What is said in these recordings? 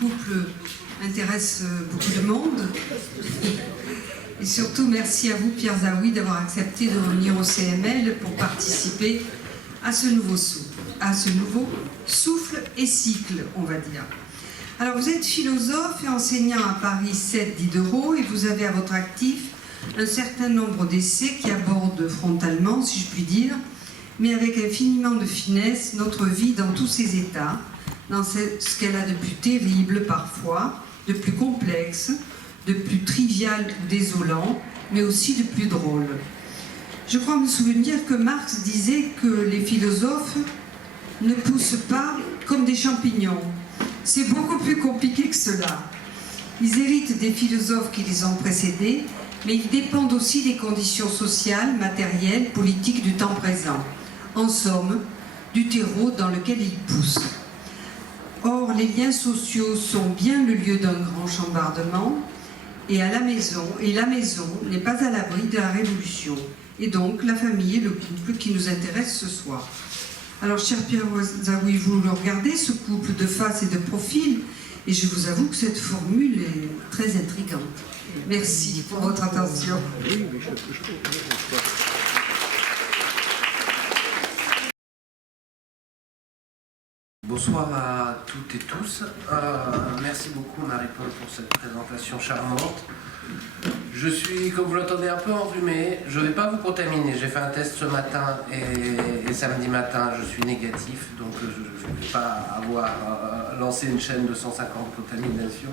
couple intéresse beaucoup de monde. Et surtout, merci à vous, Pierre Zaoui, d'avoir accepté de revenir au CML pour participer à ce nouveau souffle et cycle, on va dire. Alors, vous êtes philosophe et enseignant à Paris 7 Diderot et vous avez à votre actif un certain nombre d'essais qui abordent frontalement, si je puis dire, mais avec infiniment de finesse, notre vie dans tous ses états, dans ce qu'elle a de plus terrible parfois, de plus complexe, de plus trivial ou désolant, mais aussi de plus drôle. Je crois me souvenir que Marx disait que les philosophes ne poussent pas comme des champignons. C'est beaucoup plus compliqué que cela. Ils héritent des philosophes qui les ont précédés, mais ils dépendent aussi des conditions sociales, matérielles, politiques du temps présent. En somme, du terreau dans lequel ils poussent. Or, les liens sociaux sont bien le lieu d'un grand chambardement, et la maison n'est pas à l'abri de la révolution. Et donc, la famille et le couple qui nous intéressent ce soir. Alors, cher Pierre Zaoui, vous le regardez, ce couple de face et de profil, et je vous avoue que cette formule est très intrigante. Merci pour votre attention. Bonsoir à toutes et tous. Merci beaucoup Marie-Paul pour cette présentation charmante. Je suis, comme vous l'entendez, un peu enrhumé. Je ne vais pas vous contaminer. J'ai fait un test ce matin et samedi matin, je suis négatif. Donc je ne vais pas avoir lancé une chaîne de 150 contaminations.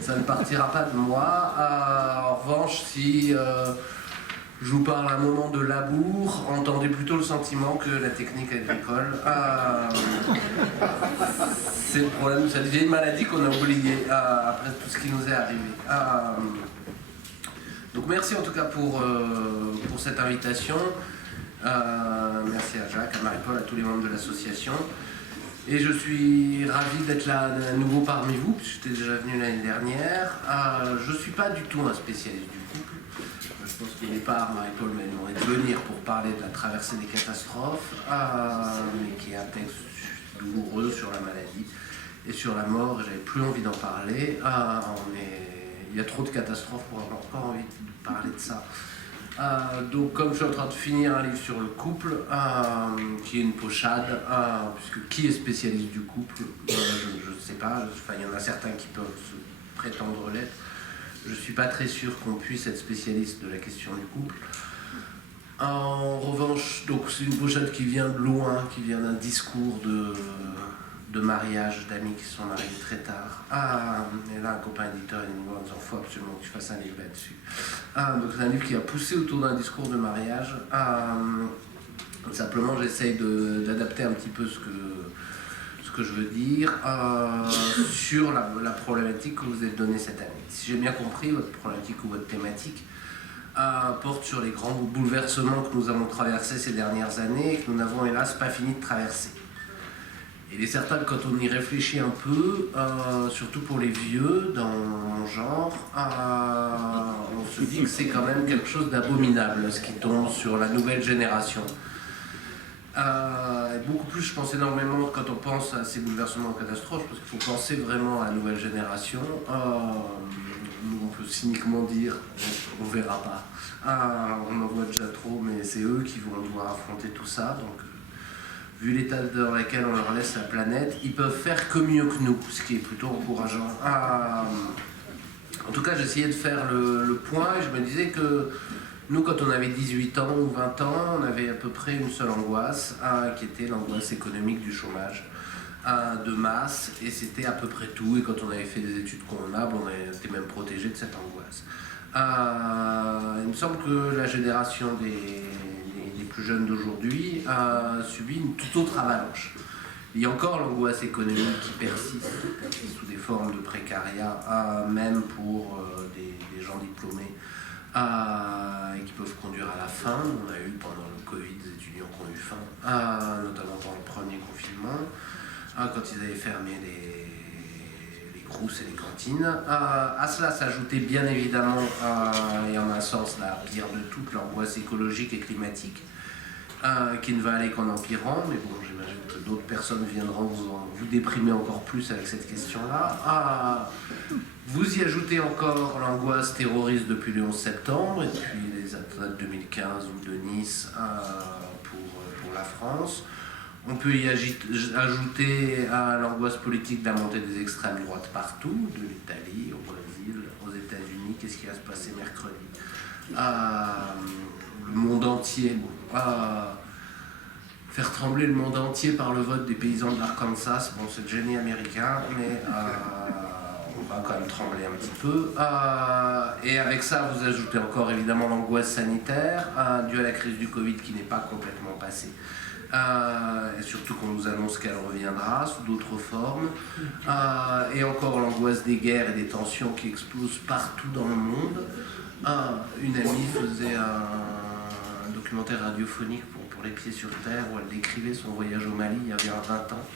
Ça ne partira pas de moi. En revanche, si je vous parle un moment de labour, entendez plutôt le sentiment que la technique agricole. C'est le problème de cette vieille maladie qu'on a oubliée après tout ce qui nous est arrivé. Donc merci en tout cas pour cette invitation. Merci à Jacques, à Marie-Paul, à tous les membres de l'association. Et je suis ravi d'être là à nouveau parmi vous, puisque j'étais déjà venu l'année dernière. Je ne suis pas du tout un spécialiste du couple. Je pense qu'au départ, Marie-Paul m'a demandé de venir pour parler de la traversée des catastrophes, mais qui est un texte douloureux sur la maladie et sur la mort. J'avais plus envie d'en parler. Il y a trop de catastrophes pour avoir encore envie de parler de ça. Donc, comme je suis en train de finir un livre sur le couple, qui est une pochade, puisque qui est spécialiste du couple, je ne sais pas. Enfin, il y en a certains qui peuvent se prétendre l'être. Je ne suis pas très sûr qu'on puisse être spécialiste de la question du couple. En revanche, donc c'est une pochette qui vient de loin, qui vient d'un discours de mariage d'amis qui se sont mariés très tard. Et là, un copain éditeur est venu me disant, il faut absolument que tu fasses un livre là-dessus. Donc c'est un livre qui a poussé autour d'un discours de mariage. Simplement, j'essaye d'adapter un petit peu ce que je veux dire sur la problématique que vous avez donnée cette année. Si j'ai bien compris, votre problématique ou votre thématique porte sur les grands bouleversements que nous avons traversés ces dernières années et que nous n'avons hélas pas fini de traverser. Il est certain que quand on y réfléchit un peu, surtout pour les vieux dans mon genre, on se dit que c'est quand même quelque chose d'abominable ce qui tombe sur la nouvelle génération. Beaucoup plus, je pense énormément quand on pense à ces bouleversements en catastrophe, parce qu'il faut penser vraiment à la nouvelle génération. Nous, on peut cyniquement dire, on ne verra pas. On en voit déjà trop, mais c'est eux qui vont devoir affronter tout ça. Donc, vu l'état dans lequel on leur laisse la planète, ils peuvent faire que mieux que nous, ce qui est plutôt encourageant. En tout cas, j'essayais de faire le point et je me disais que nous, quand on avait 18 ans ou 20 ans, on avait à peu près une seule angoisse, qui était l'angoisse économique du chômage de masse, et c'était à peu près tout. Et quand on avait fait des études convenables, on était même protégé de cette angoisse. Il me semble que la génération des plus jeunes d'aujourd'hui a subi une toute autre avalanche. Il y a encore l'angoisse économique qui persiste sous des formes de précariat, même pour des gens diplômés. Et qui peuvent conduire à la faim. On a eu pendant le Covid des étudiants qui ont eu faim, notamment pendant le premier confinement, quand ils avaient fermé les crousses et les cantines. À cela s'ajoutait bien évidemment, et en un sens la pire de toutes, l'angoisse écologique et climatique, qui ne va aller qu'en empirant, mais bon, j'imagine que d'autres personnes viendront vous déprimer encore plus avec cette question-là. Vous y ajoutez encore l'angoisse terroriste depuis le 11 septembre et puis les attentats de 2015 ou de Nice pour la France. On peut y ajouter à l'angoisse politique de la montée des extrêmes droites partout, de l'Italie au Brésil, aux États-Unis. Qu'est-ce qui va se passer mercredi? Le monde entier. Faire trembler le monde entier par le vote des paysans de l'Arkansas, bon, c'est le génie américain, mais on va quand même trembler un petit peu. Et avec ça, vous ajoutez encore évidemment l'angoisse sanitaire due à la crise du Covid qui n'est pas complètement passée. Et surtout qu'on nous annonce qu'elle reviendra sous d'autres formes. Et encore l'angoisse des guerres et des tensions qui explosent partout dans le monde. Une amie faisait un documentaire radiophonique pour Les Pieds sur Terre où elle décrivait son voyage au Mali il y avait 20 ans.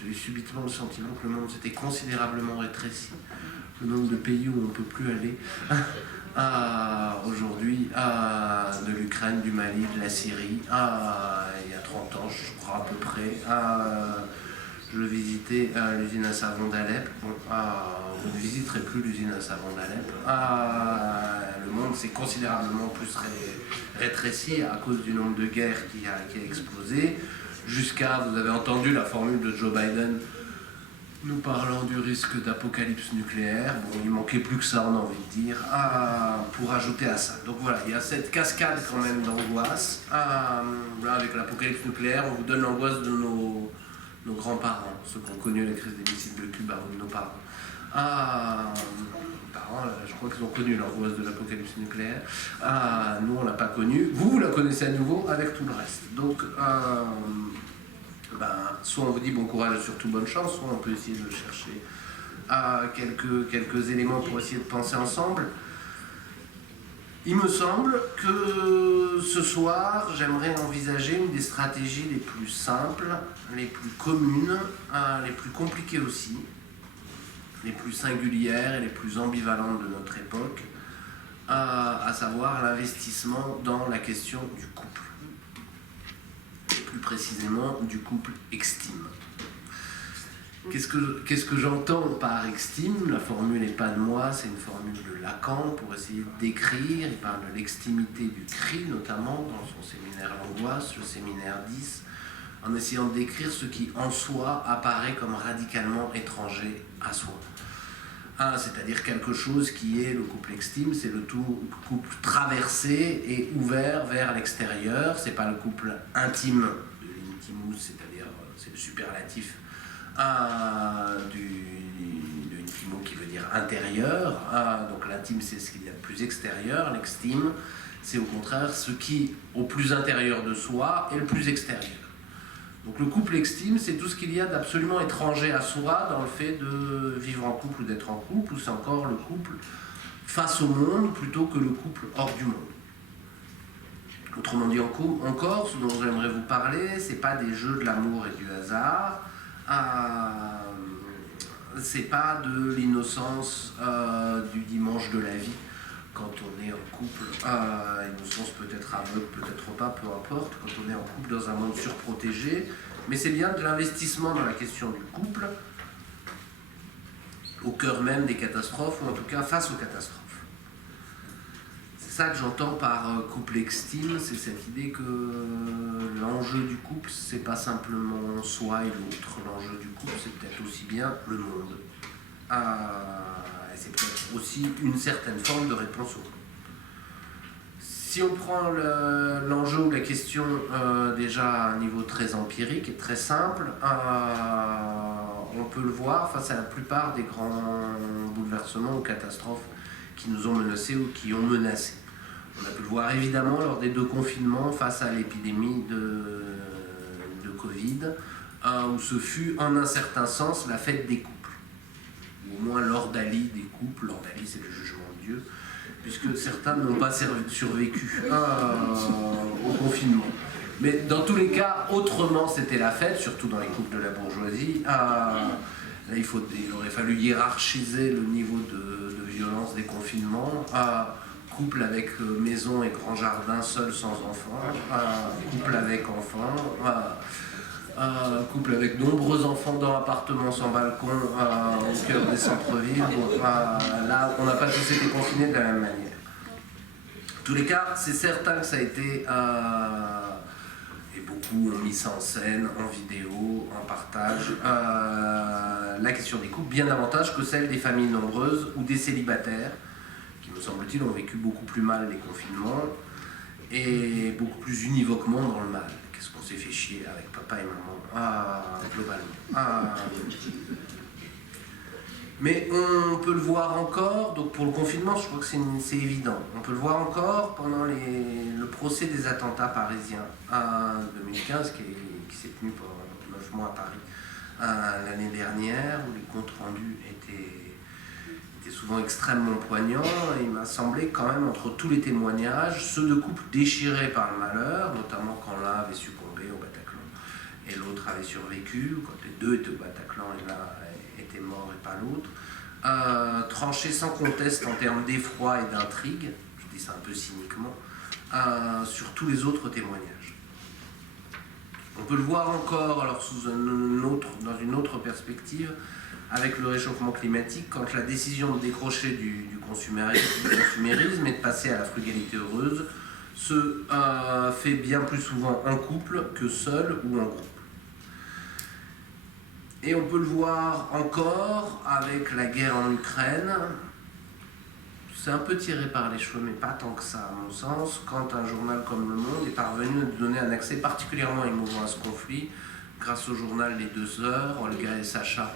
J'ai eu subitement le sentiment que le monde s'était considérablement rétréci. Le nombre de pays où on ne peut plus aller aujourd'hui, de l'Ukraine, du Mali, de la Syrie, il y a 30 ans je crois à peu près. Je visitais l'usine à savon d'Alep. Bon, vous ne visiterez plus l'usine à savon d'Alep. Le monde s'est considérablement plus rétréci à cause du nombre de guerres qui a explosé. Jusqu'à, vous avez entendu la formule de Joe Biden nous parlant du risque d'apocalypse nucléaire. Bon, il manquait plus que ça, on a envie de dire, pour ajouter à ça. Donc voilà, il y a cette cascade quand même d'angoisse. Là, avec l'apocalypse nucléaire, on vous donne l'angoisse de nos grands-parents, ceux qui ont connu la crise des missiles de Cuba, ou de nos parents. Je crois qu'ils ont connu l'angoisse de l'apocalypse nucléaire. Nous, on ne l'a pas connue. Vous la connaissez à nouveau avec tout le reste. Donc, soit on vous dit bon courage et surtout bonne chance, soit on peut essayer de chercher quelques éléments pour essayer de penser ensemble. Il me semble que ce soir, j'aimerais envisager une des stratégies les plus simples, les plus communes, les plus compliquées aussi, les plus singulières et les plus ambivalentes de notre époque, à savoir l'investissement dans la question du couple. Plus précisément du couple extime. Qu'est-ce que j'entends par extime? La formule n'est pas de moi, c'est une formule de Lacan pour essayer de décrire. Il parle de l'extimité du cri, notamment dans son séminaire L'Angoisse, le séminaire 10, en essayant de décrire ce qui en soi apparaît comme radicalement étranger à soi. C'est-à-dire quelque chose qui est le couple extime, c'est le couple traversé et ouvert vers l'extérieur. C'est pas le couple intime de l'intimus, c'est-à-dire c'est le superlatif de intimo qui veut dire intérieur. Donc l'intime c'est ce qu'il y a de plus extérieur, l'extime c'est au contraire ce qui au plus intérieur de soi est le plus extérieur. Donc le couple extime, c'est tout ce qu'il y a d'absolument étranger à soi dans le fait de vivre en couple ou d'être en couple, ou c'est encore le couple face au monde plutôt que le couple hors du monde. Autrement dit encore, ce dont j'aimerais vous parler, c'est pas des jeux de l'amour et du hasard, c'est pas de l'innocence du dimanche de la vie quand on est en couple, innocence peut-être aveugle, peut-être pas, peu importe, quand on est en couple dans un monde surprotégé, mais c'est bien de l'investissement dans la question du couple, au cœur même des catastrophes, ou en tout cas face aux catastrophes. C'est ça que j'entends par couple extime, c'est cette idée que l'enjeu du couple, c'est pas simplement soi et l'autre, l'enjeu du couple, c'est peut-être aussi bien le monde. Et c'est peut-être aussi une certaine forme de réponse au monde. Si on prend l'enjeu ou la question déjà à un niveau très empirique et très simple, on peut le voir face à la plupart des grands bouleversements ou catastrophes qui nous ont menacés ou qui ont menacé. On a pu le voir évidemment lors des 2 confinements face à l'épidémie de Covid, où ce fut en un certain sens la fête des couples, ou au moins l'ordalie des couples. L'ordalie c'est le jugement de Dieu, puisque certains n'ont pas survécu au confinement. Mais dans tous les cas, autrement c'était la fête, surtout dans les couples de la bourgeoisie. Là il aurait fallu hiérarchiser le niveau de violence des confinements. Couple avec maison et grand jardin, seul sans enfants, couple avec enfants, couple avec nombreux enfants dans l'appartement sans balcon au cœur des centres-villes. Là, on n'a pas tous été confinés de la même manière. En tous les cas, c'est certain que ça a été... et beaucoup ont mis ça en scène, en vidéo, en partage, la question des couples, bien davantage que celle des familles nombreuses ou des célibataires, qui, me semble-t-il, ont vécu beaucoup plus mal les confinements et beaucoup plus univoquement dans le mal. Qu'est-ce qu'on s'est fait chier avec papa et maman, globalement. Mais on peut le voir encore, donc pour le confinement, je crois que c'est évident. On peut le voir encore pendant le procès des attentats parisiens en 2015, qui s'est tenu pendant 9 mois à Paris l'année dernière, où les comptes rendus étaient souvent extrêmement poignants. Et il m'a semblé quand même, entre tous les témoignages, ceux de couples déchirés par le malheur, notamment quand l'un avait succombé au Bataclan et l'autre avait survécu, quand les deux étaient au Bataclan et l'un était mort et pas l'autre, tranché sans conteste en termes d'effroi et d'intrigue, je dis ça un peu cyniquement, sur tous les autres témoignages. On peut le voir encore, alors dans une autre perspective, avec le réchauffement climatique, quand la décision de décrocher du consumérisme et de passer à la frugalité heureuse se fait bien plus souvent en couple que seul ou en groupe. Et on peut le voir encore avec la guerre en Ukraine. C'est un peu tiré par les cheveux, mais pas tant que ça, à mon sens, quand un journal comme Le Monde est parvenu à donner un accès particulièrement émouvant à ce conflit, grâce au journal Les 2 heures, Olga et Sacha,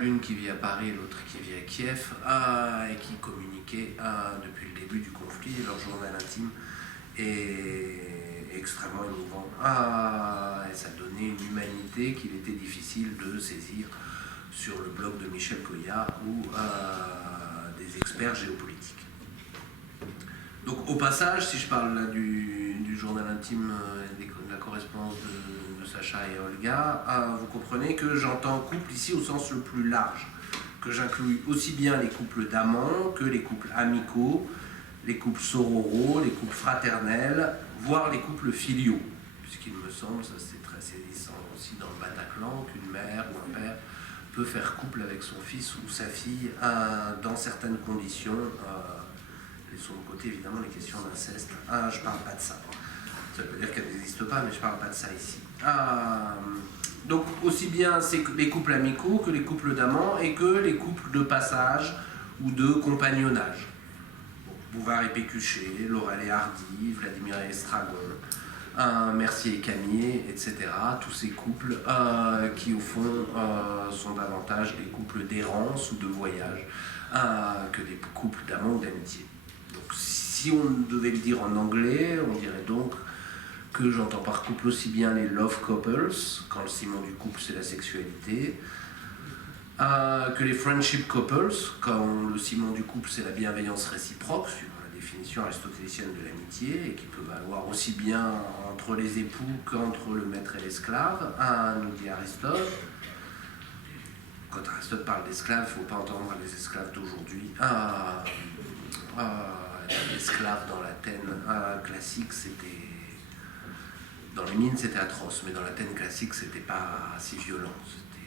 l'une qui vit à Paris et l'autre qui vit à Kiev, et qui communiquaient depuis le début du conflit. Leur journal intime est extrêmement émouvant. Et ça donnait une humanité qu'il était difficile de saisir sur le blog de Michel Coya ou des experts géopolitiques. Donc au passage, si je parle là du journal intime et de la correspondance de Sacha et Olga, vous comprenez que j'entends couple ici au sens le plus large, que j'inclus aussi bien les couples d'amants que les couples amicaux, les couples sororaux, les couples fraternels, voire les couples filiaux, puisqu'il me semble, ça c'est très saisissant aussi dans le Bataclan, qu'une mère ou un père peut faire couple avec son fils ou sa fille dans certaines conditions. Laissons de côté évidemment les questions d'inceste. Je parle pas de ça. Ça veut dire qu'elle n'existe pas, mais je parle pas de ça ici. Donc aussi bien les couples amicaux que les couples d'amants et que les couples de passage ou de compagnonnage. Bouvard et Pécuchet, Laurel et Hardy, Vladimir et Estragon, Mercier et Camier, etc. Tous ces couples qui, au fond, sont davantage des couples d'errance ou de voyage que des couples d'amants ou d'amitié. Donc, si on devait le dire en anglais, on dirait donc que j'entends par couple aussi bien les love couples, quand le ciment du couple c'est la sexualité, que les friendship couples, quand le ciment du couple c'est la bienveillance réciproque, suivant la définition aristotélicienne de l'amitié, et qui peut valoir aussi bien entre les époux qu'entre le maître et l'esclave, nous dit Aristote. Quand Aristote parle d'esclaves, il ne faut pas entendre les esclaves d'aujourd'hui. L'esclave dans l'Athènes classique, c'était... Dans les mines, c'était atroce, mais dans l'Athènes classique, c'était pas si violent.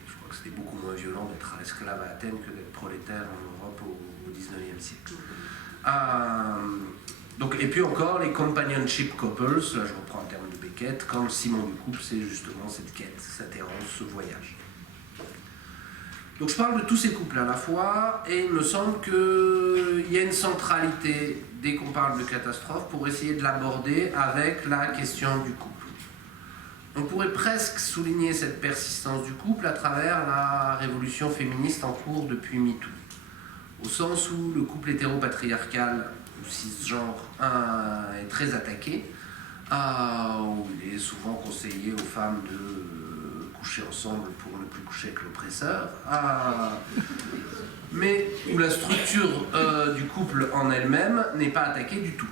Je crois que c'était beaucoup moins violent d'être esclave à Athènes que d'être prolétaire en Europe au XIXe siècle. Donc, et puis encore, les companionship couples, là je reprends un terme de Beckett, quand le ciment du couple, c'est justement cette quête, cette errance, ce voyage. Donc je parle de tous ces couples à la fois, et il me semble qu'il y a une centralité, dès qu'on parle de catastrophe, pour essayer de l'aborder avec la question du couple. On pourrait presque souligner cette persistance du couple à travers la révolution féministe en cours depuis MeToo, au sens où le couple hétéropatriarcal ou cisgenre est très attaqué, où il est souvent conseillé aux femmes de coucher ensemble pour ne plus coucher avec l'oppresseur, mais où la structure du couple en elle-même n'est pas attaquée du tout.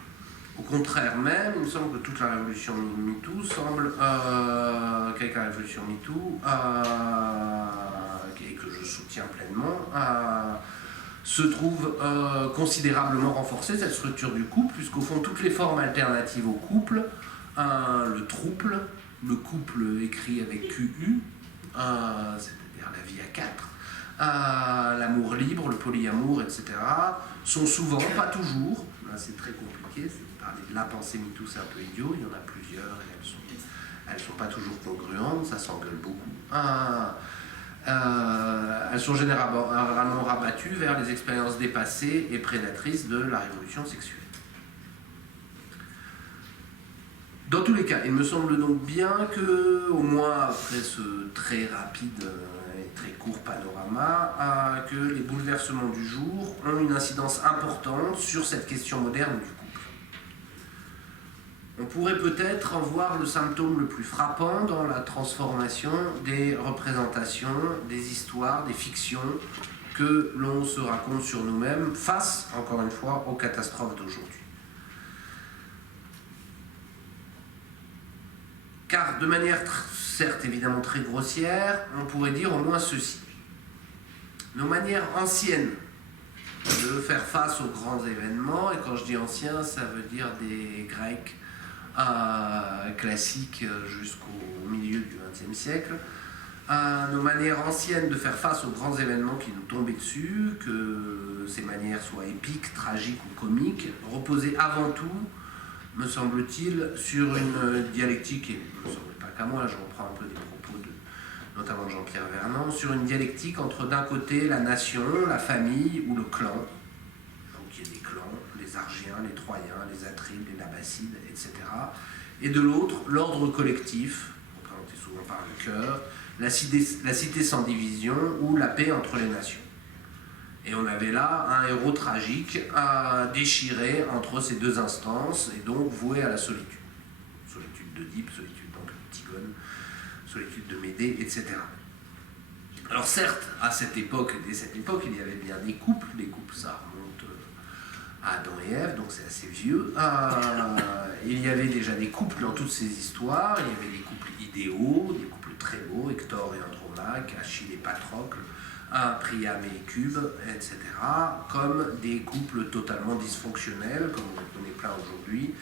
Au contraire même, il me semble que toute la révolution MeToo semble, qu'avec la révolution MeToo, et que je soutiens pleinement, se trouve considérablement renforcée cette structure du couple, puisqu'au fond toutes les formes alternatives au couple, le trouble, le couple écrit avec QU, c'est-à-dire la vie à quatre, l'amour libre, le polyamour, etc., sont souvent, pas toujours, là c'est très compliqué, parler de la pensée MeToo c'est un peu idiot, il y en a plusieurs et elles sont pas toujours congruentes, ça s'engueule beaucoup. Elles sont généralement rabattues vers les expériences dépassées et prédatrices de la révolution sexuelle. Dans tous les cas, il me semble donc bien que, au moins après ce très rapide et très court panorama, que les bouleversements du jour ont une incidence importante sur cette question moderne du couple. On pourrait peut-être en voir le symptôme le plus frappant dans la transformation des représentations, des histoires, des fictions que l'on se raconte sur nous-mêmes face, encore une fois, aux catastrophes d'aujourd'hui. Car de manière certes évidemment très grossière, on pourrait dire au moins ceci. Nos manières anciennes de faire face aux grands événements, et quand je dis anciens, ça veut dire des Grecs classiques jusqu'au milieu du XXe siècle, nos manières anciennes de faire face aux grands événements qui nous tombaient dessus, que ces manières soient épiques, tragiques ou comiques, reposaient avant tout, me semble-t-il, sur une dialectique, et il ne me semble pas qu'à moi, je reprends un peu des propos notamment de Jean-Pierre Vernant, sur une dialectique entre d'un côté la nation, la famille ou le clan, donc il y a des clans, les Argiens, les Troyens, les Atrides, les Nabacides, etc. Et de l'autre, l'ordre collectif, représenté souvent par le cœur, la cité sans division ou la paix entre les nations. Et on avait là un héros tragique déchiré entre ces deux instances et donc voué à la solitude. Solitude d'Oedipe, solitude d'Antigone, solitude de Médée, etc. Alors certes, à cette époque, dès cette époque, il y avait bien des couples ça remonte à Adam et Ève, donc c'est assez vieux. Il y avait déjà des couples dans toutes ces histoires, il y avait des couples idéaux, des couples très beaux, Hector et Andromaque, Achille et Patrocle, Priam et Cube, etc., comme des couples totalement dysfonctionnels, comme on en connaît plein aujourd'hui,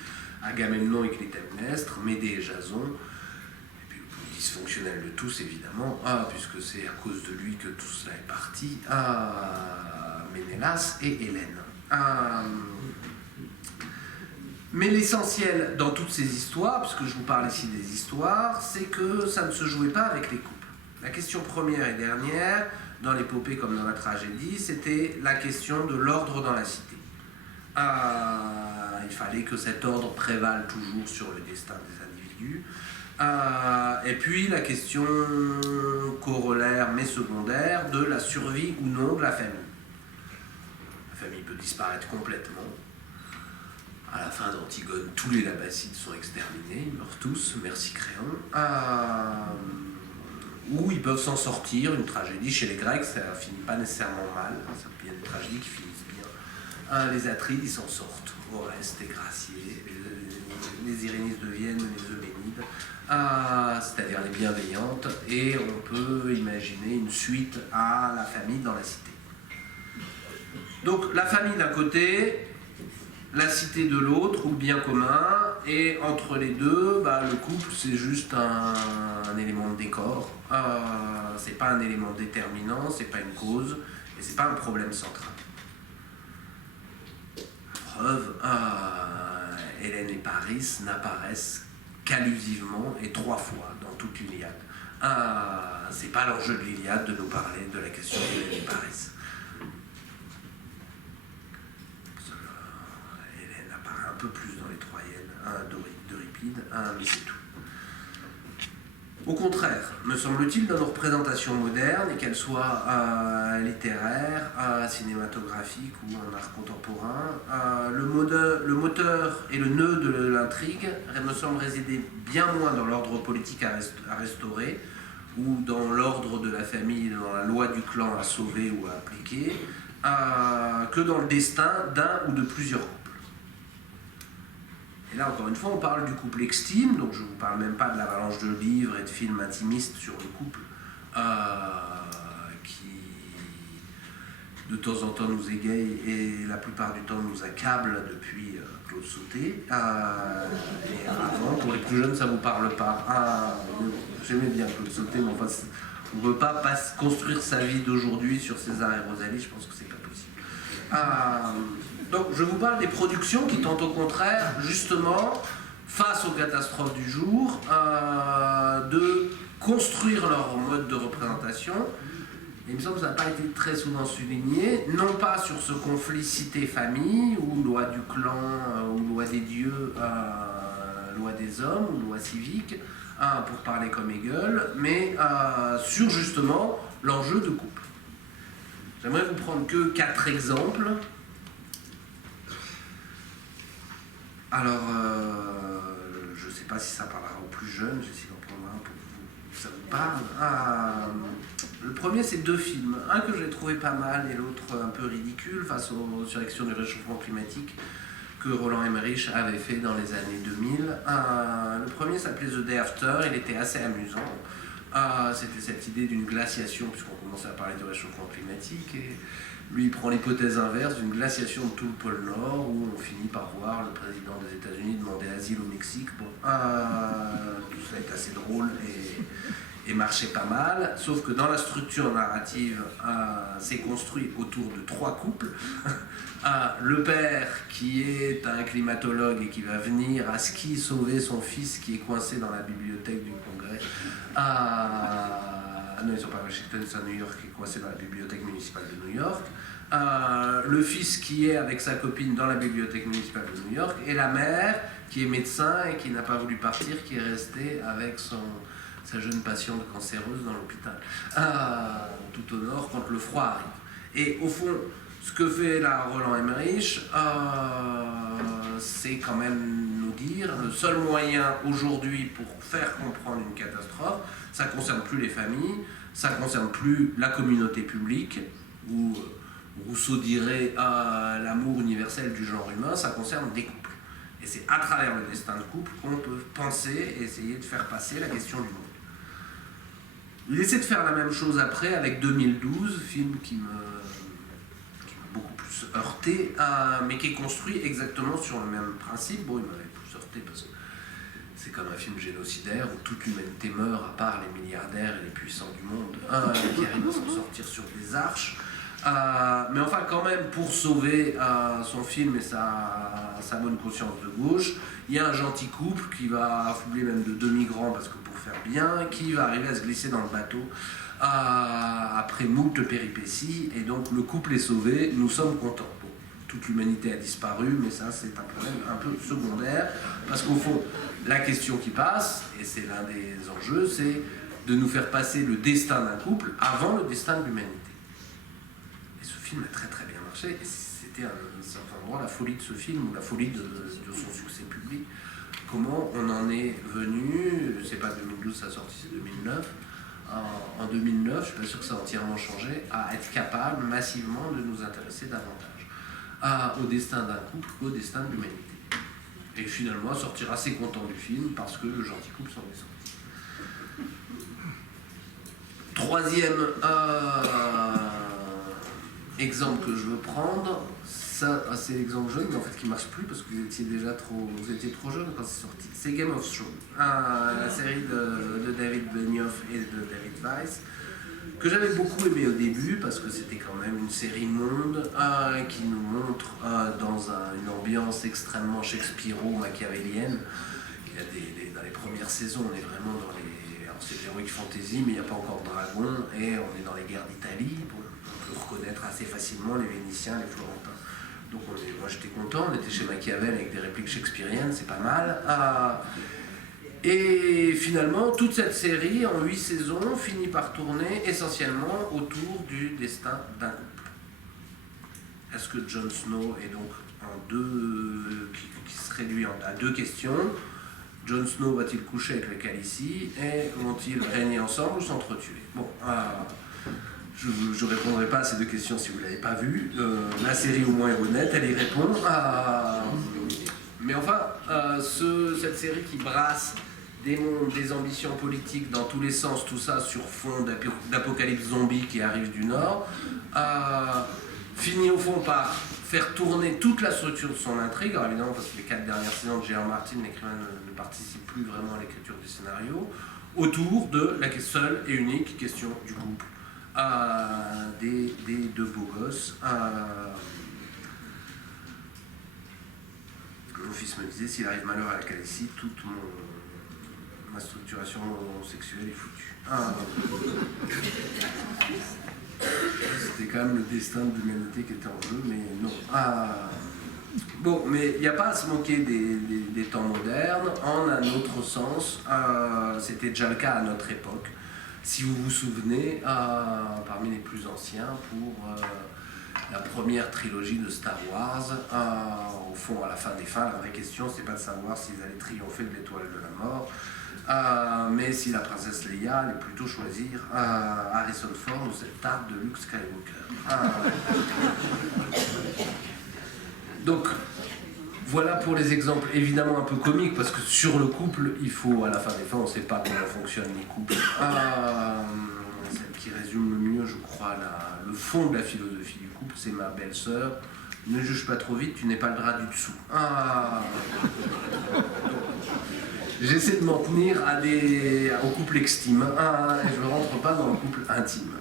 Agamemnon et Clytemnestre, Médée et Jason, et puis le plus dysfonctionnel de tous, évidemment, puisque c'est à cause de lui que tout cela est parti, Ménélas et Hélène. Mais l'essentiel dans toutes ces histoires, puisque je vous parle ici des histoires, c'est que ça ne se jouait pas avec les couples. La question première et dernière, dans l'épopée comme dans la tragédie, c'était la question de l'ordre dans la cité. Il fallait que cet ordre prévale toujours sur le destin des individus. Et puis la question corollaire mais secondaire de la survie ou non de la famille. La famille peut disparaître complètement. À la fin d'Antigone, tous les Labacides sont exterminés, ils meurent tous, merci Créon. Ou ils peuvent s'en sortir, une tragédie chez les Grecs, ça finit pas nécessairement mal, ça peut y avoir des tragédies qui finissent bien. Les Atrides, ils s'en sortent, Oreste et Gracié, les Irénices de Vienne, les Euménides, c'est-à-dire les bienveillantes, et on peut imaginer une suite à la famille dans la cité. Donc la famille d'un côté, la cité de l'autre, ou le bien commun, et entre les deux, le couple c'est juste un élément de décor, c'est pas un élément déterminant, c'est pas une cause, et c'est pas un problème central. Preuve, Hélène et Paris n'apparaissent qu'allusivement et 3 fois dans toute l'Iliade. C'est pas l'enjeu de l'Iliade de nous parler de la question d'Hélène et Paris. Hélène apparaît un peu plus dans les Troyennes, d'Euripide, mais c'est tout. Au contraire, me semble-t-il, dans nos représentations modernes, et qu'elles soient littéraires, cinématographiques ou en art contemporain, le moteur et le nœud de l'intrigue me semble résider bien moins dans l'ordre politique à restaurer, ou dans l'ordre de la famille, dans la loi du clan à sauver ou à appliquer, que dans le destin d'un ou de plusieurs couples. Et là, encore une fois, on parle du couple extime, donc je ne vous parle même pas de l'avalanche de livres et de films intimistes sur le couple, de temps en temps nous égaye et la plupart du temps nous accable depuis Claude Sauté. Et avant, pour les plus jeunes, ça ne vous parle pas. J'aimais bien Claude Sauté, mais enfin, on ne peut pas construire sa vie d'aujourd'hui sur César et Rosalie, je pense que c'est pas possible. Donc je vous parle des productions qui tentent au contraire, justement, face aux catastrophes du jour, de construire leur mode de représentation. Et il me semble que ça n'a pas été très souvent souligné, non pas sur ce conflit cité-famille, ou loi du clan, ou loi des dieux, loi des hommes, ou loi civique, pour parler comme Hegel, mais sur justement l'enjeu de couple. J'aimerais vous prendre que 4 exemples. Alors, je ne sais pas si ça parlera aux plus jeunes, j'essaie d'en prendre un pour vous, ça vous parle. Le premier, c'est 2 films. Un que j'ai trouvé pas mal et l'autre un peu ridicule face aux surrections du réchauffement climatique que Roland Emmerich avait fait dans les années 2000. Le premier s'appelait The Day After, il était assez amusant. C'était cette idée d'une glaciation, puisqu'on commençait à parler du réchauffement climatique, et lui il prend l'hypothèse inverse d'une glaciation de tout le pôle Nord, où on finit par voir le président des États-Unis demander asile au Mexique. Bon, tout ça est assez drôle et marchait pas mal, sauf que dans la structure narrative, c'est construit autour de 3 couples. Le père qui est un climatologue et qui va venir à ski sauver son fils qui est coincé dans la bibliothèque du Congrès. Non, ils sont pas à Washington, c'est à New York, qui est coincé dans la bibliothèque municipale de New York. Le fils qui est avec sa copine dans la bibliothèque municipale de New York, et la mère qui est médecin et qui n'a pas voulu partir, qui est restée avec sa jeune patiente cancéreuse dans l'hôpital, tout au nord, quand le froid arrive. Et au fond, ce que fait là Roland Emmerich, c'est quand même nous dire le seul moyen aujourd'hui pour faire comprendre une catastrophe, ça ne concerne plus les familles, ça ne concerne plus la communauté publique, où Rousseau dirait l'amour universel du genre humain, ça concerne des couples. Et c'est à travers le destin de couple qu'on peut penser et essayer de faire passer la question du monde. Il essaie de faire la même chose après avec 2012, film qui m'a beaucoup plus heurté, mais qui est construit exactement sur le même principe. Bon, il m'avait plus heurté parce que c'est comme un film génocidaire où toute l'humanité meurt à part les milliardaires et les puissants du monde qui arrivent à s'en sortir sur des arches. Mais enfin, quand même, pour sauver son film et sa bonne conscience de gauche, il y a un gentil couple qui va affubler même de 2 migrants, parce que pour faire bien, qui va arriver à se glisser dans le bateau après moult péripéties, et donc le couple est sauvé, nous sommes contents. Bon, toute l'humanité a disparu, mais ça c'est un problème un peu secondaire, parce qu'au fond, la question qui passe, et c'est l'un des enjeux, c'est de nous faire passer le destin d'un couple avant le destin de l'humanité. Et ce film a très très bien marché, et c'était un certain endroit la folie de ce film, ou la folie de son succès public. Comment on en est venu, c'est pas 2012 sa sortie, c'est 2009, en 2009, je ne suis pas sûr que ça a entièrement changé, à être capable massivement de nous intéresser davantage au destin d'un couple qu'au destin de l'humanité. Et finalement sortir assez content du film parce que le gentil couple s'en est sorti. Troisième exemple que je veux prendre, ça, c'est l'exemple jeune, mais en fait qui ne marche plus parce que vous étiez trop jeune quand c'est sorti. C'est Game of Thrones, la série de David Benioff et de David Weiss, que j'avais beaucoup aimé au début parce que c'était quand même une série monde qui nous montre dans une ambiance extrêmement shakespearo-machiavélienne. Dans les premières saisons, on est vraiment dans les... Alors c'est l'heroic fantasy, mais il n'y a pas encore de dragon, et on est dans les guerres d'Italie. Bon, on peut reconnaître assez facilement les Vénitiens, les Florentins. Donc moi j'étais content, on était chez Machiavel avec des répliques shakespeariennes, c'est pas mal. Et finalement, toute cette série, en 8 saisons, finit par tourner essentiellement autour du destin d'un couple. Est-ce que Jon Snow est donc qui se réduit à 2 questions? Jon Snow va-t-il coucher avec les Khaleesi et vont-ils régner ensemble ou s'entretuer? Bon, je ne répondrai pas à ces 2 questions si vous ne l'avez pas vue. La série au moins est honnête, elle y répond. Mais enfin, cette série qui brasse des mondes, des ambitions politiques dans tous les sens, tout ça sur fond d'apocalypse zombie qui arrive du Nord, finit au fond par faire tourner toute la structure de son intrigue, alors évidemment parce que les 4 dernières saisons de J.R. Martin, l'écrivain ne participe plus vraiment à l'écriture du scénario, autour de la seule et unique question du couple, des deux beaux gosses. Mon fils me disait, s'il arrive malheur à la calaisie, toute ma structuration sexuelle est foutue. C'était quand même le destin de l'humanité qui était en jeu, mais non. Bon, mais il n'y a pas à se moquer des temps modernes. En un autre sens, c'était déjà le cas à notre époque. Si vous vous souvenez, parmi les plus anciens, pour la première trilogie de Star Wars, au fond, à la fin des fins, la vraie question, c'est pas de savoir s'ils allaient triompher de l'étoile de la mort, mais si la princesse Leia allait plutôt choisir Harrison Ford ou cette tarte de Luke Skywalker. Donc, voilà pour les exemples évidemment un peu comiques, parce que sur le couple, il faut, à la fin des fins, on ne sait pas comment fonctionnent les couples. Celle qui résume le mieux, je crois, le fond de la philosophie du couple, c'est ma belle-sœur. Ne juge pas trop vite, tu n'es pas le drap du dessous. J'essaie de m'en tenir au couple extime, et je ne rentre pas dans le couple intime.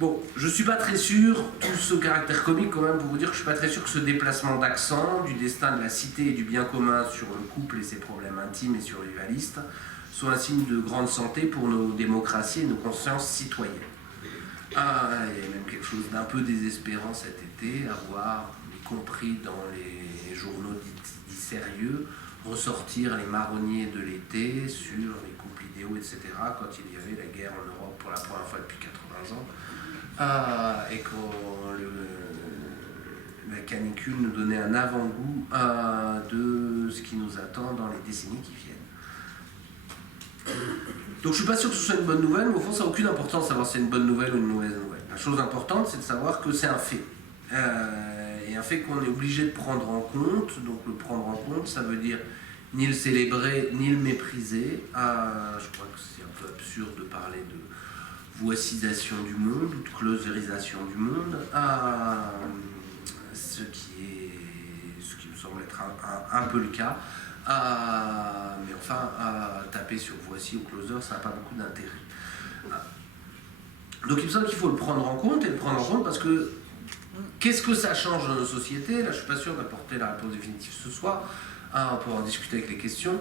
Bon, je suis pas très sûr, tout ce caractère comique quand même pour vous dire que je suis pas très sûr que ce déplacement d'accent du destin de la cité et du bien commun sur le couple et ses problèmes intimes et survivalistes soit un signe de grande santé pour nos démocraties et nos consciences citoyennes. Il y a même quelque chose d'un peu désespérant cet été à voir, y compris dans les journaux dits sérieux, ressortir les marronniers de l'été sur les couples idéaux, etc., quand il y avait la guerre en Europe pour la première fois depuis 80 ans. Et quand la canicule nous donnait un avant-goût de ce qui nous attend dans les décennies qui viennent. Donc je suis pas sûr que ce soit une bonne nouvelle, mais au fond ça n'a aucune importance de savoir si c'est une bonne nouvelle ou une mauvaise nouvelle. La chose importante, c'est de savoir que c'est un fait. Et un fait qu'on est obligé de prendre en compte. Donc le prendre en compte, ça veut dire ni le célébrer, ni le mépriser. Je crois que c'est un peu absurde de parler de voicisation du monde, ou de closerisation du monde, ce qui me semble être un peu le cas. Mais enfin, taper sur voici ou closer, ça n'a pas beaucoup d'intérêt. Donc il me semble qu'il faut le prendre en compte, et le prendre en compte parce que qu'est-ce que ça change dans nos sociétés? Là, je ne suis pas sûr d'apporter la réponse définitive ce soir, on pourra en discuter avec les questions.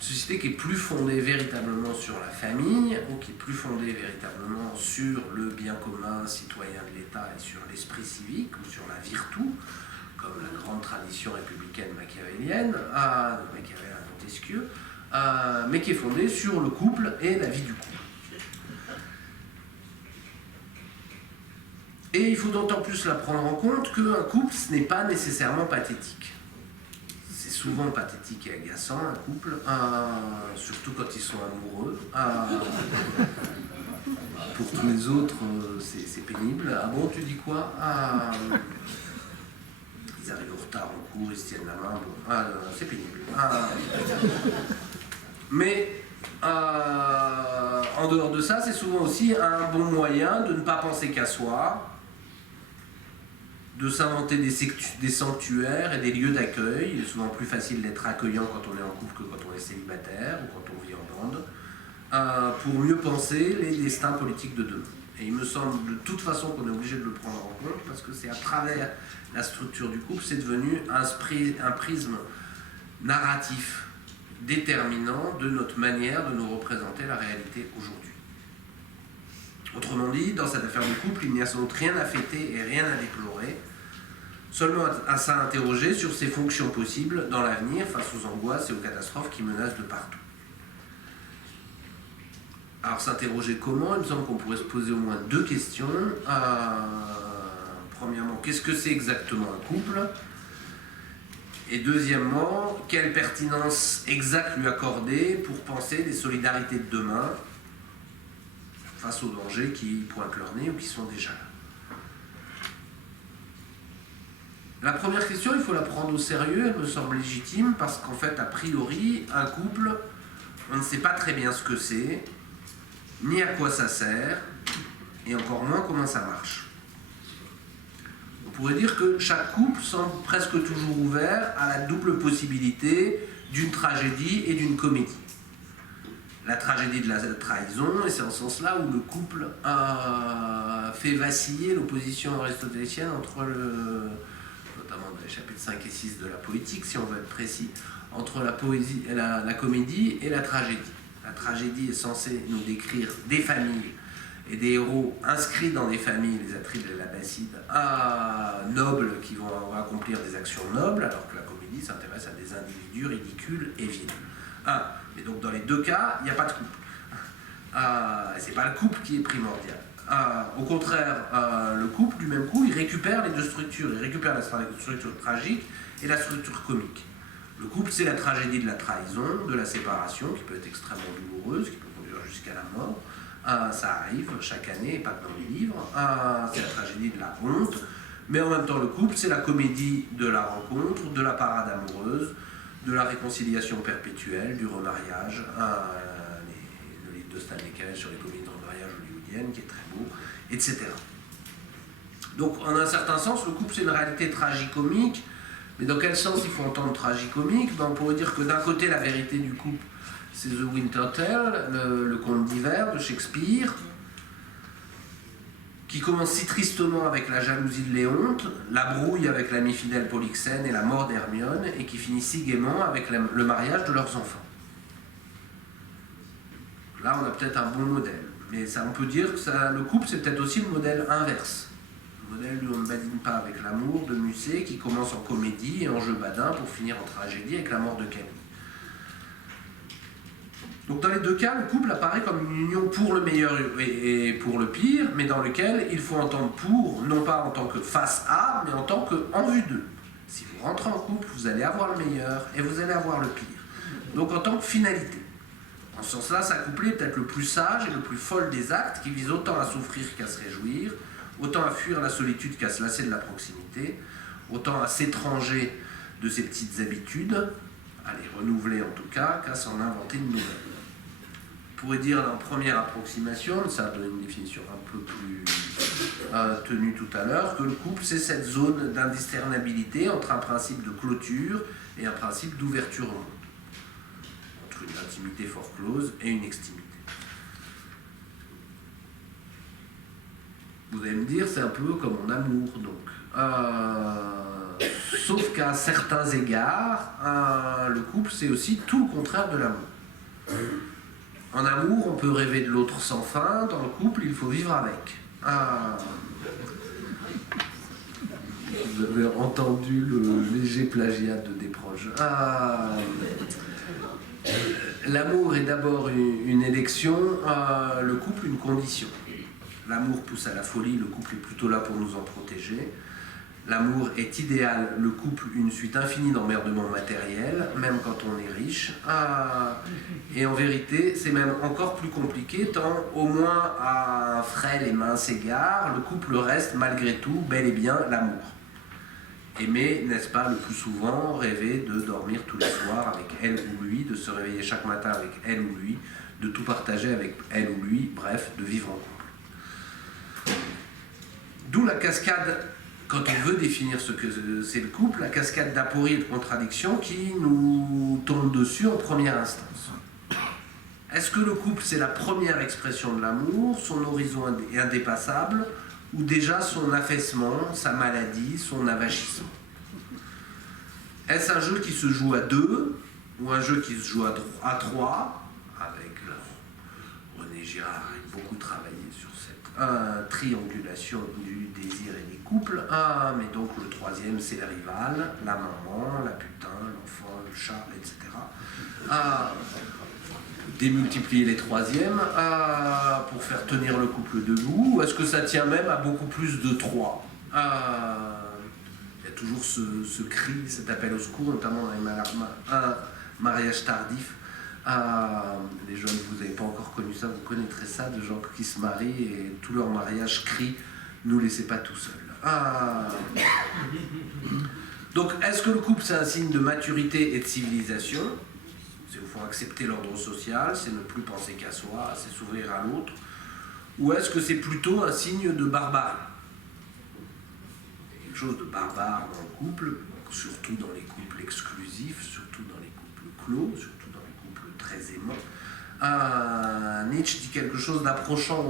Une société qui est plus fondée véritablement sur la famille, ou qui est plus fondée véritablement sur le bien commun citoyen de l'État et sur l'esprit civique, ou sur la virtu, comme la grande tradition républicaine machiavélienne, de Machiavel à Montesquieu, mais qui est fondée sur le couple et la vie du couple. Et il faut d'autant plus la prendre en compte qu'un couple, ce n'est pas nécessairement pathétique. C'est souvent pathétique et agaçant, un couple, surtout quand ils sont amoureux. Pour tous les autres, c'est pénible. Ah bon, tu dis quoi? Ils arrivent en retard en cours, ils se tiennent la main. Bon. C'est pénible. Mais en dehors de ça, c'est souvent aussi un bon moyen de ne pas penser qu'à soi, de s'inventer des sanctuaires et des lieux d'accueil. Il est souvent plus facile d'être accueillant quand on est en couple que quand on est célibataire ou quand on vit en bande, pour mieux penser les destins politiques de demain. Et il me semble de toute façon qu'on est obligé de le prendre en compte, parce que c'est à travers la structure du couple, c'est devenu un prisme narratif déterminant de notre manière de nous représenter la réalité aujourd'hui. Autrement dit, dans cette affaire du couple, il n'y a sans doute rien à fêter et rien à déplorer, seulement à s'interroger sur ses fonctions possibles dans l'avenir face aux angoisses et aux catastrophes qui menacent de partout. Alors s'interroger comment? Il me semble qu'on pourrait se poser au moins deux questions. Premièrement, qu'est-ce que c'est exactement un couple? Et deuxièmement, quelle pertinence exacte lui accorder pour penser les solidarités de demain face aux dangers qui pointent leur nez ou qui sont déjà là. La première question, il faut la prendre au sérieux, elle me semble légitime, parce qu'en fait, a priori, un couple, on ne sait pas très bien ce que c'est, ni à quoi ça sert, et encore moins comment ça marche. pourrait dire que chaque couple semble presque toujours ouvert à la double possibilité d'une tragédie et d'une comédie. La tragédie de la trahison, et c'est en ce sens-là où le couple fait vaciller l'opposition aristotélicienne entre notamment dans les chapitres 5 et 6 de la poétique, si on veut être précis, entre la comédie et la tragédie. La tragédie est censée nous décrire des familles et des héros inscrits dans des familles, les Atrides et les Abbassides, nobles qui vont accomplir des actions nobles, alors que la comédie s'intéresse à des individus ridicules et vils. Mais donc dans les deux cas, il n'y a pas de couple. C'est pas le couple qui est primordial. Au contraire, le couple, du même coup, il récupère les deux structures. Il récupère la structure tragique et la structure comique. Le couple, c'est la tragédie de la trahison, de la séparation, qui peut être extrêmement douloureuse, qui peut conduire jusqu'à la mort. Ça arrive chaque année, pas que dans les livres. C'est la tragédie de la honte. Mais en même temps, le couple, c'est la comédie de la rencontre, de la parade amoureuse, de la réconciliation perpétuelle, du remariage. Le livre de Stanley Cavell sur les comédies de remariage hollywoodiennes, qui est très beau, etc. Donc, en un certain sens, le couple, c'est une réalité tragicomique. Mais dans quel sens il faut entendre tragicomique? On pourrait dire que d'un côté, la vérité du couple, c'est The Winter Tale, le conte d'hiver de Shakespeare, qui commence si tristement avec la jalousie de Léonte, la brouille avec l'ami fidèle Polyxène et la mort d'Hermione, et qui finit si gaiement avec le mariage de leurs enfants. Là, on a peut-être un bon modèle. Mais ça, on peut dire que le couple, c'est peut-être aussi le modèle inverse. Le modèle où on ne badine pas avec l'amour de Musset, qui commence en comédie et en jeu badin pour finir en tragédie avec la mort de Camille. Donc dans les deux cas, le couple apparaît comme une union pour le meilleur et pour le pire, mais dans lequel il faut entendre pour, non pas en tant que face à, mais en tant qu'en vue d'eux. Si vous rentrez en couple, vous allez avoir le meilleur et vous allez avoir le pire. Donc en tant que finalité. En ce sens-là, s'accoupler est peut-être le plus sage et le plus folle des actes, qui vise autant à souffrir qu'à se réjouir, autant à fuir la solitude qu'à se lasser de la proximité, autant à s'étranger de ses petites habitudes, à les renouveler en tout cas, qu'à s'en inventer de nouvelles. On pourrait dire dans la première approximation, ça donne une définition un peu plus tenue tout à l'heure, que le couple c'est cette zone d'indiscernabilité entre un principe de clôture et un principe d'ouverture au monde, entre une intimité fort close et une extimité. Vous allez me dire, c'est un peu comme en amour, donc. Sauf qu'à certains égards, le couple c'est aussi tout le contraire de l'amour. En amour, on peut rêver de l'autre sans fin. Dans le couple, il faut vivre avec. Vous avez entendu le léger plagiat de Desproges. L'amour est d'abord une élection, le couple une condition. L'amour pousse à la folie, le couple est plutôt là pour nous en protéger. L'amour est idéal, le couple une suite infinie d'emmerdements matériels, même quand on est riche. Et en vérité, c'est même encore plus compliqué, tant au moins à un frêle et mince égard, le couple reste malgré tout bel et bien l'amour. Aimer, n'est-ce pas, le plus souvent, rêver de dormir tous les soirs avec elle ou lui, de se réveiller chaque matin avec elle ou lui, de tout partager avec elle ou lui, bref, de vivre en couple. D'où la cascade. Quand on veut définir ce que c'est le couple, la cascade d'apories et de contradictions qui nous tombe dessus en première instance. Est-ce que le couple, c'est la première expression de l'amour, son horizon est indépassable, ou déjà son affaissement, sa maladie, son avachissement? Est-ce un jeu qui se joue à deux, ou un jeu qui se joue à trois, avec René Girard a beaucoup travaillé sur cette triangulation du désir et des couples. Mais donc le troisième, c'est le rival, la maman, la putain, l'enfant, le chat, etc. Démultiplier les troisièmes pour faire tenir le couple debout, ou est-ce que ça tient même à beaucoup plus de trois? Il y a toujours ce cri, cet appel au secours, notamment dans les mariages tardifs. Les jeunes, vous n'avez pas encore connu ça, vous connaîtrez ça, de gens qui se marient et tout leur mariage crie « Ne nous laissez pas tout seuls ». Donc, est-ce que le couple, c'est un signe de maturité et de civilisation? C'est au fond accepter l'ordre social, c'est ne plus penser qu'à soi, c'est s'ouvrir à l'autre. Ou est-ce que c'est plutôt un signe de barbarie? chose de barbare dans le couple, surtout dans les couples exclusifs, surtout dans les couples clos, surtout dans les couples très aimants. Nietzsche dit quelque chose d'approchant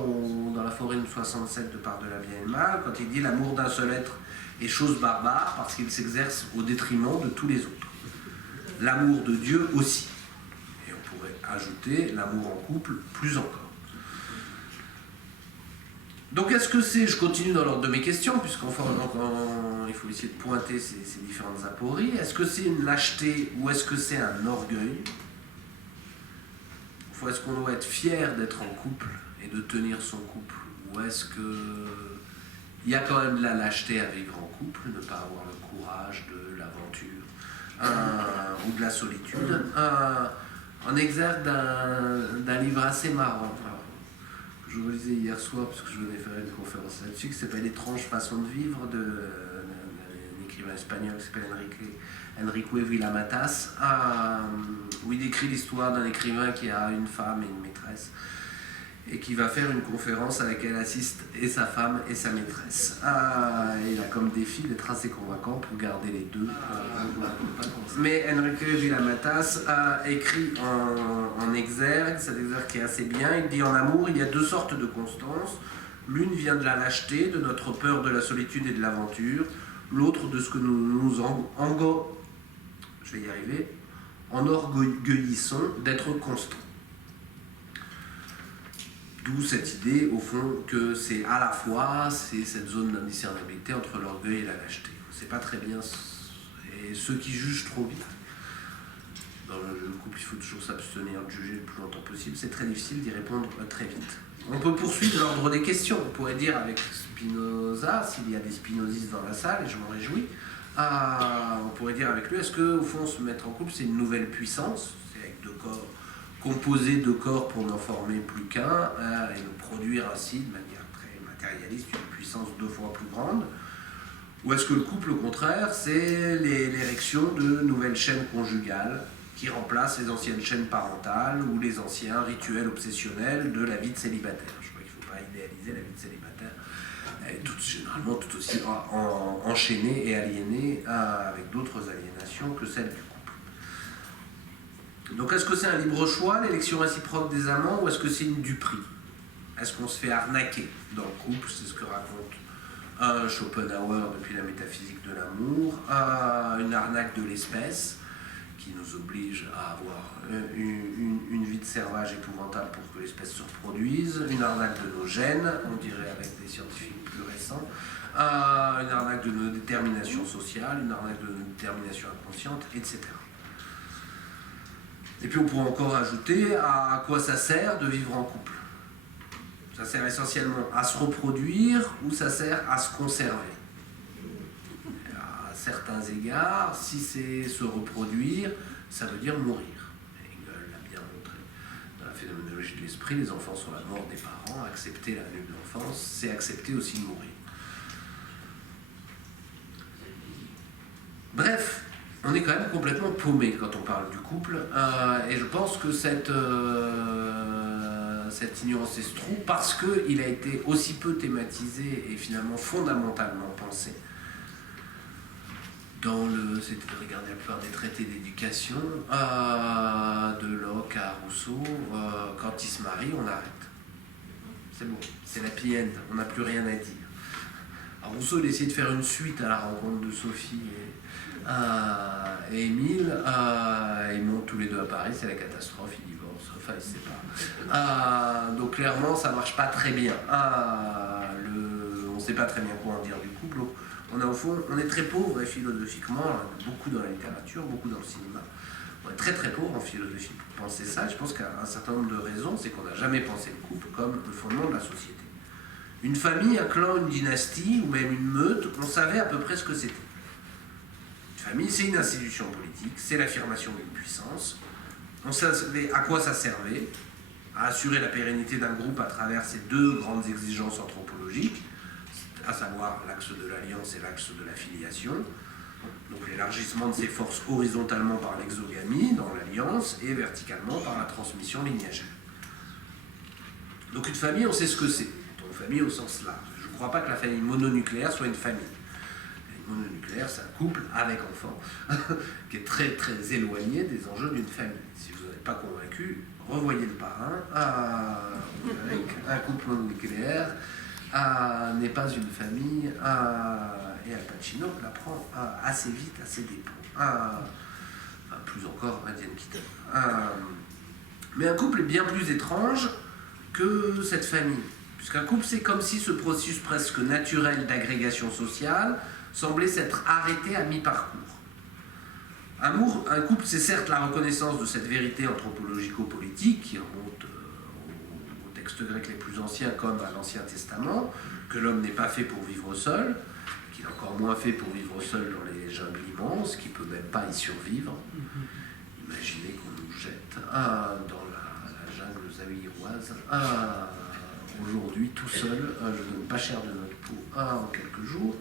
dans la forêt de 67 de Par de la bien et le mal, quand il dit l'amour d'un seul être est chose barbare parce qu'il s'exerce au détriment de tous les autres. L'amour de Dieu aussi. Et on pourrait ajouter l'amour en couple plus encore. Donc est-ce que c'est, je continue dans l'ordre de mes questions, puisqu'enfin il faut essayer de pointer ces différentes apories, est-ce que c'est une lâcheté ou est-ce que c'est un orgueil? Ou est-ce qu'on doit être fier d'être en couple et de tenir son couple? Ou est-ce qu'il y a quand même de la lâcheté à vivre en couple, ne pas avoir le courage de l'aventure ou de la solitude? En exergue d'un livre assez marrant. Je vous lisais hier soir, parce que je venais faire une conférence là-dessus, qui s'appelle L'étrange façon de vivre, d'un écrivain espagnol qui s'appelle Enrique Villamatas, où il décrit l'histoire d'un écrivain qui a une femme et une maîtresse, et qui va faire une conférence à laquelle assistent et sa femme et sa maîtresse. Il a comme défi d'être assez convaincant pour garder les deux. Mais Enrique Villamatas a écrit en exergue, cet exergue qui est assez bien, il dit: en amour, il y a deux sortes de constance. L'une vient de la lâcheté, de notre peur de la solitude et de l'aventure, l'autre de ce que nous enorgueillissons d'être constants. D'où cette idée, au fond, que c'est à la fois cette zone d'indiscernabilité entre l'orgueil et la lâcheté. C'est pas très bien. Et ceux qui jugent trop vite, dans le couple, il faut toujours s'abstenir de juger le plus longtemps possible. C'est très difficile d'y répondre très vite. On peut poursuivre l'ordre des questions. On pourrait dire avec Spinoza, s'il y a des spinozistes dans la salle, et je m'en réjouis, on pourrait dire avec lui, est-ce qu'au fond, se mettre en couple, c'est une nouvelle puissance? C'est avec deux corps, composer deux corps pour n'en former plus qu'un, et de produire ainsi, de manière très matérialiste, une puissance 2 fois plus grande? Ou est-ce que le couple, au contraire, c'est l'érection de nouvelles chaînes conjugales qui remplacent les anciennes chaînes parentales ou les anciens rituels obsessionnels de la vie de célibataire? Je crois qu'il ne faut pas idéaliser la vie de célibataire. Elle est généralement tout aussi enchaînée et aliénée avec d'autres aliénations que celle du couple. Donc est-ce que c'est un libre choix, l'élection réciproque des amants, ou est-ce que c'est une duperie? Est-ce qu'on se fait arnaquer dans le couple? C'est ce que raconte Schopenhauer depuis la métaphysique de l'amour, une arnaque de l'espèce qui nous oblige à avoir une vie de servage épouvantable pour que l'espèce se reproduise, une arnaque de nos gènes, on dirait avec des scientifiques plus récents, une arnaque de nos déterminations sociales, une arnaque de nos déterminations inconscientes, etc. Et puis on pourrait encore ajouter à quoi ça sert de vivre en couple. Ça sert essentiellement à se reproduire ou ça sert à se conserver. À certains égards, si c'est se reproduire, ça veut dire mourir. Hegel l'a bien montré. Dans la phénoménologie de l'esprit, les enfants sont la mort des parents. Accepter la venue de l'enfance, c'est accepter aussi de mourir. Bref, on est quand même complètement paumé quand on parle du couple. Et je pense que cette ignorance se trouve parce qu'il a été aussi peu thématisé et finalement fondamentalement pensé c'était de regarder la plupart des traités d'éducation, de Locke à Rousseau, quand ils se marient, on arrête. C'est bon, c'est l'happy end, on n'a plus rien à dire. Alors Rousseau, il a essayé de faire une suite à la rencontre de Sophie et Émile, ils montent tous les deux à Paris, c'est la catastrophe, ils divorcent, enfin ils se séparent. Donc clairement, ça marche pas très bien. On ne sait pas très bien quoi en dire du couple. Au fond, on est très pauvre philosophiquement, beaucoup dans la littérature, beaucoup dans le cinéma. On est très très pauvre en philosophie pour penser ça. Je pense qu'un certain nombre de raisons, c'est qu'on n'a jamais pensé le couple comme le fondement de la société. Une famille, un clan, une dynastie, ou même une meute, on savait à peu près ce que c'était. Une famille, c'est une institution politique, c'est l'affirmation d'une puissance. On savait à quoi ça servait, à assurer la pérennité d'un groupe à travers ces deux grandes exigences anthropologiques, à savoir l'axe de l'alliance et l'axe de la filiation. Donc l'élargissement de ces forces horizontalement par l'exogamie dans l'alliance et verticalement par la transmission lignagère. Donc une famille, on sait ce que c'est. Une famille au sens large. Je ne crois pas que la famille mononucléaire soit une famille. Une mononucléaire, c'est un couple avec enfant, qui est très très éloigné des enjeux d'une famille. Si vous n'êtes pas convaincu, revoyez Le Parrain, avec un couple mononucléaire n'est pas une famille, et Al Pacino l'apprend assez vite, à ses dépens. Plus encore, Diane Keaton. Mais un couple est bien plus étrange que cette famille. Puisqu'un couple, c'est comme si ce processus presque naturel d'agrégation sociale semblait s'être arrêté à mi-parcours. Un couple, c'est certes la reconnaissance de cette vérité anthropologico-politique qui remonte aux textes grecs les plus anciens comme à l'Ancien Testament, que l'homme n'est pas fait pour vivre seul, qu'il est encore moins fait pour vivre seul dans les jungles immenses, qu'il ne peut même pas y survivre. Imaginez qu'on nous jette dans la jungle zaïroise aujourd'hui tout seul, je donne pas cher de notre peau en quelques jours.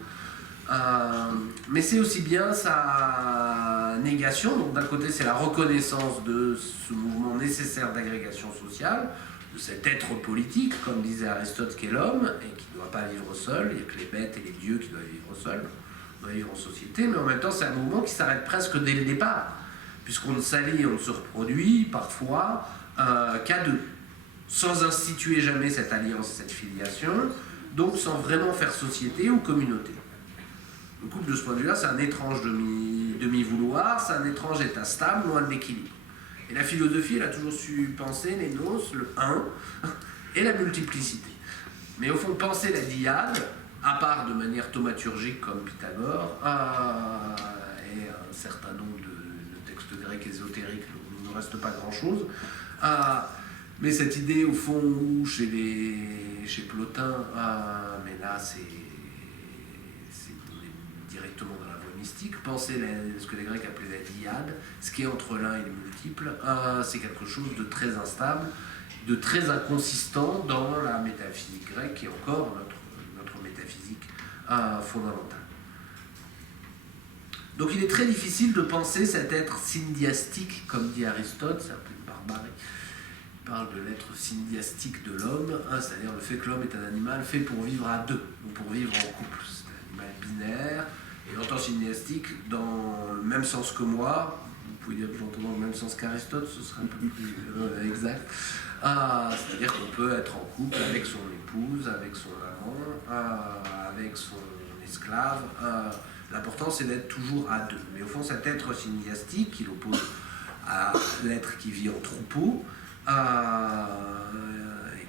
Mais c'est aussi bien sa négation, donc d'un côté c'est la reconnaissance de ce mouvement nécessaire d'agrégation sociale, de cet être politique, comme disait Aristote, qu'est l'homme, et qui ne doit pas vivre seul, il n'y a que les bêtes et les dieux qui doivent vivre seuls, on doit vivre en société, mais en même temps c'est un mouvement qui s'arrête presque dès le départ, puisqu'on ne s'allie, on ne se reproduit parfois qu'à deux, sans instituer jamais cette alliance, cette filiation, donc sans vraiment faire société ou communauté. Le couple de ce point de vue-là, c'est un étrange demi-vouloir, c'est un étrange état stable, loin de l'équilibre. Et la philosophie, elle a toujours su penser les noces, le un, et la multiplicité. Mais au fond, penser la dyade, à part de manière thaumaturgique comme Pythagore, et un certain nombre de textes grecs ésotériques, il ne reste pas grand-chose, mais cette idée, au fond, chez Plotin, mais là, c'est directement dans la voie mystique, penser ce que les Grecs appelaient la dyade, ce qui est entre l'un et le multiple, c'est quelque chose de très instable, de très inconsistant dans la métaphysique grecque, qui est encore notre métaphysique fondamentale. Donc il est très difficile de penser cet être syndiastique, comme dit Aristote, c'est un peu une barbarie. Il parle de l'être syndiastique de l'homme, c'est-à-dire le fait que l'homme est un animal fait pour vivre à deux, ou pour vivre en couple. C'est un animal binaire, et longtemps syndiastique dans le même sens que moi. Vous pouvez dire que j'entends dans le même sens qu'Aristote, ce serait un peu plus exact. C'est-à-dire qu'on peut être en couple avec son épouse, avec son amant, avec son esclave. L'important, c'est d'être toujours à deux. Mais au fond, cet être syndiastique, qu'il oppose à l'être qui vit en troupeau, et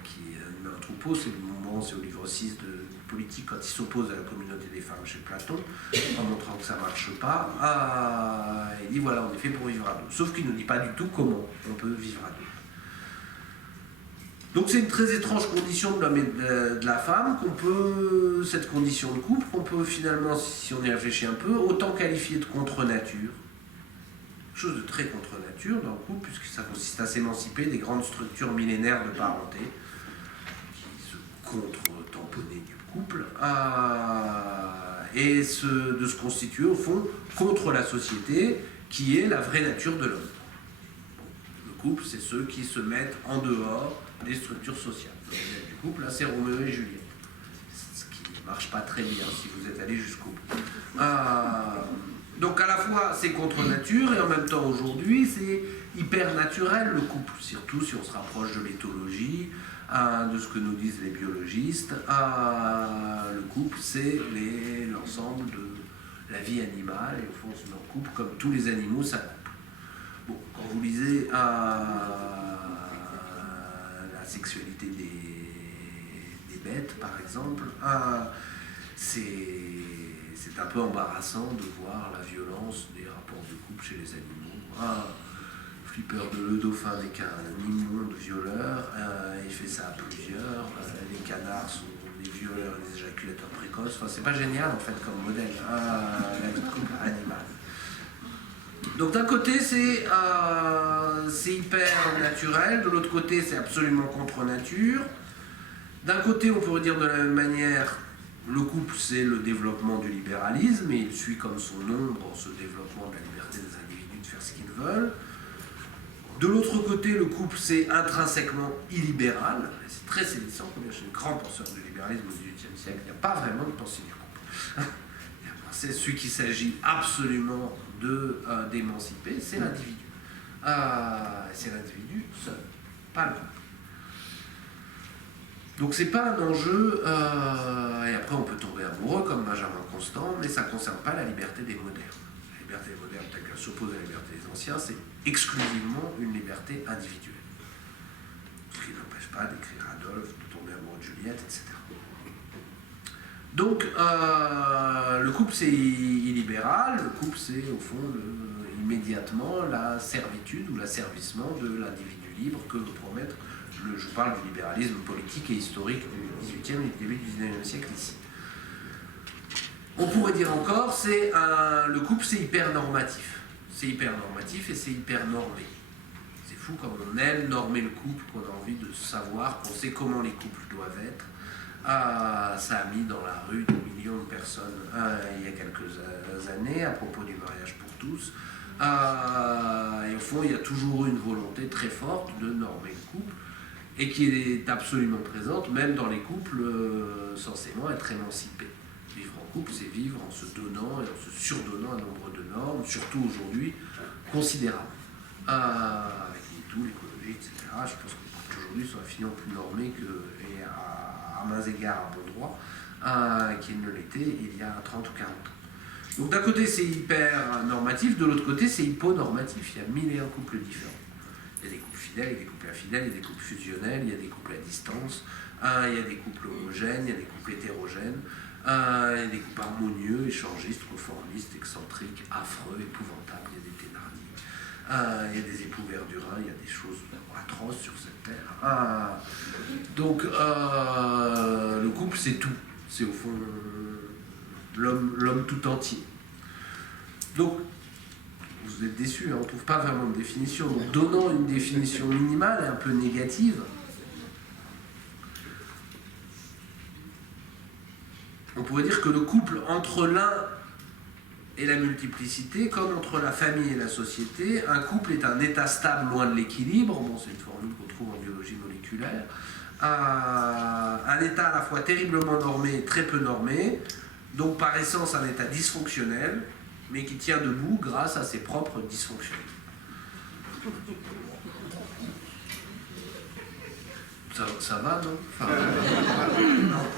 qui un troupeau, c'est le moment, c'est au livre 6 de politique, quand il s'oppose à la communauté des femmes chez Platon, en montrant que ça ne marche pas, il dit voilà, on est fait pour vivre à deux. Sauf qu'il ne dit pas du tout comment on peut vivre à deux. Donc c'est une très étrange condition de l'homme et de la femme, cette condition de couple, qu'on peut finalement, si on y réfléchit un peu, autant qualifier de contre-nature. Chose de très contre-nature dans le couple, puisque ça consiste à s'émanciper des grandes structures millénaires de parenté, qui se contre-tamponner du couple, et de se constituer au fond contre la société, qui est la vraie nature de l'homme. Le couple, c'est ceux qui se mettent en dehors des structures sociales. Le modèle du couple, là, c'est Roméo et Juliette. Ce qui ne marche pas très bien si vous êtes allé jusqu'au bout. Donc à la fois c'est contre nature et en même temps aujourd'hui c'est hyper naturel le couple, surtout si on se rapproche de l'éthologie, de ce que nous disent les biologistes. Le couple c'est l'ensemble de la vie animale et au fond on se met en couple comme tous les animaux s'accouplent. Bon, quand vous lisez la sexualité des bêtes par exemple, c'est un peu embarrassant de voir la violence des rapports de couple chez les animaux. Flipper le dauphin avec un immonde violeur, il fait ça à plusieurs. Les canards sont des violeurs et des éjaculateurs précoces. Enfin, c'est pas génial en fait comme modèle, la vie de couple animale. Donc d'un côté c'est hyper naturel, de l'autre côté c'est absolument contre nature. D'un côté on pourrait dire de la même manière, le couple, c'est le développement du libéralisme, et il suit comme son nom dans ce développement de la liberté des individus de faire ce qu'ils veulent. De l'autre côté, le couple, c'est intrinsèquement illibéral. C'est très saisissant, comme chez les grands penseurs du libéralisme au XVIIIe siècle, il n'y a pas vraiment de pensée du couple. Il y a c'est celui qu'il s'agit absolument d'émanciper, c'est l'individu. C'est l'individu seul, pas le couple. Donc c'est pas un enjeu, et après on peut tomber amoureux comme Benjamin Constant, mais ça ne concerne pas la liberté des modernes. La liberté des modernes telle qu'elle s'oppose à la liberté des anciens, c'est exclusivement une liberté individuelle. Ce qui n'empêche pas d'écrire Adolphe, de tomber amoureux de Juliette, etc. Donc le couple c'est illibéral, le couple c'est au fond immédiatement la servitude ou l'asservissement de l'individu libre que veut promettre je parle du libéralisme politique et historique du XVIIIe et du début du XIXe siècle ici. On pourrait dire encore, le couple c'est hyper normatif. C'est hyper normatif et c'est hyper normé. C'est fou comme on aime normer le couple, qu'on a envie de savoir, qu'on sait comment les couples doivent être. Ça a mis dans la rue des millions de personnes il y a quelques années à propos du mariage pour tous. Et au fond, il y a toujours eu une volonté très forte de normer le couple et qui est absolument présente, même dans les couples censément être émancipés. Vivre en couple, c'est vivre en se donnant et en se surdonnant un nombre de normes, surtout aujourd'hui, considérables. Avec tout, l'écologie, etc. Je pense que les couples aujourd'hui sont infiniment plus normés et à mains égards à bon droit qu'ils ne l'étaient il y a 30 ou 40 ans. Donc d'un côté c'est hyper normatif, de l'autre côté c'est hyponormatif. Il y a 1001 couples différents. Il y a des couples fidèles, il y a des couples infidèles, il y a des couples fusionnels, il y a des couples à distance, il y a des couples homogènes, il y a des couples hétérogènes, il y a des couples harmonieux, échangistes, conformistes, excentriques, affreux, épouvantables, il y a des Thénardier, il y a des époux Verdurin, il y a des choses atroces sur cette terre. Donc le couple c'est tout, c'est au fond l'homme tout entier. Donc vous êtes déçus, hein, on ne trouve pas vraiment de définition. Donc donnant une définition minimale et un peu négative, on pourrait dire que le couple entre l'un et la multiplicité, comme entre la famille et la société, un couple est un état stable loin de l'équilibre, bon, c'est une formule qu'on trouve en biologie moléculaire, un état à la fois terriblement normé et très peu normé, donc par essence un état dysfonctionnel, mais qui tient debout grâce à ses propres dysfonctions. Ça va, non, enfin,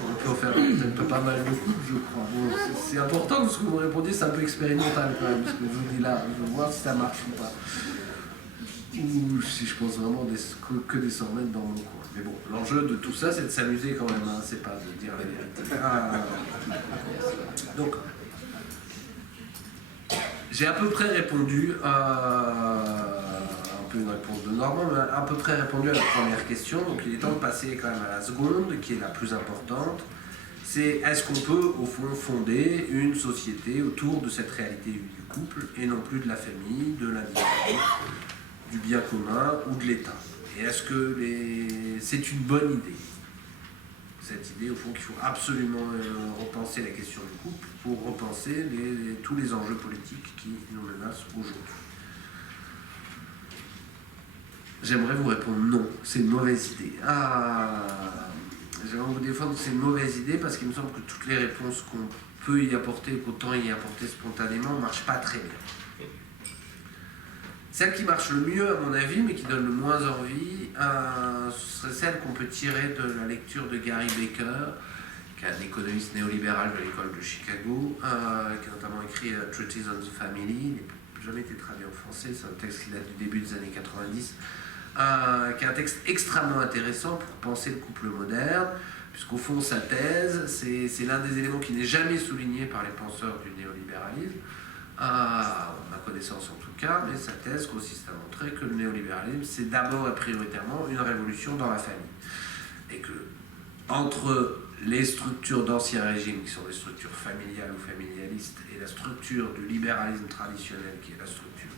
on peut en faire peut-être pas mal de coups, je crois. Bon, c'est important parce que vous me répondiez, c'est un peu expérimental quand même, parce que je vous dis là, je veux voir si ça marche ou pas. Ou si je pense vraiment que des sornettes dans mon coin. Mais bon, l'enjeu de tout ça, c'est de s'amuser quand même, hein, c'est pas de dire la vérité. Donc, j'ai à peu près répondu un peu une réponse de Normand, mais à peu près répondu à la première question. Donc il est temps de passer quand même à la seconde, qui est la plus importante. C'est est-ce qu'on peut, au fond, fonder une société autour de cette réalité du couple, et non plus de la famille, de l'individu, du bien commun ou de l'État. Et est-ce que c'est une bonne idée ? Cette idée, au fond, qu'il faut absolument repenser la question du couple pour repenser tous les enjeux politiques qui nous menacent aujourd'hui. J'aimerais vous répondre non, c'est une mauvaise idée. J'aimerais vous défendre que c'est une mauvaise idée parce qu'il me semble que toutes les réponses qu'on peut y apporter, qu'autant y apporter spontanément, ne marchent pas très bien. Celle qui marche le mieux, à mon avis, mais qui donne le moins envie, ce serait celle qu'on peut tirer de la lecture de Gary Becker, qui est un économiste néolibéral de l'école de Chicago, qui a notamment écrit Treatise on the Family. Il n'a jamais été traduit en français, c'est un texte qui date du début des années 90, qui est un texte extrêmement intéressant pour penser le couple moderne, puisqu'au fond, sa thèse, c'est l'un des éléments qui n'est jamais souligné par les penseurs du néolibéralisme, à ma connaissance en tout cas, mais sa thèse consiste à montrer que le néolibéralisme, c'est d'abord et prioritairement une révolution dans la famille. Et que, entre les structures d'ancien régime, qui sont des structures familiales ou familialistes, et la structure du libéralisme traditionnel, qui est la structure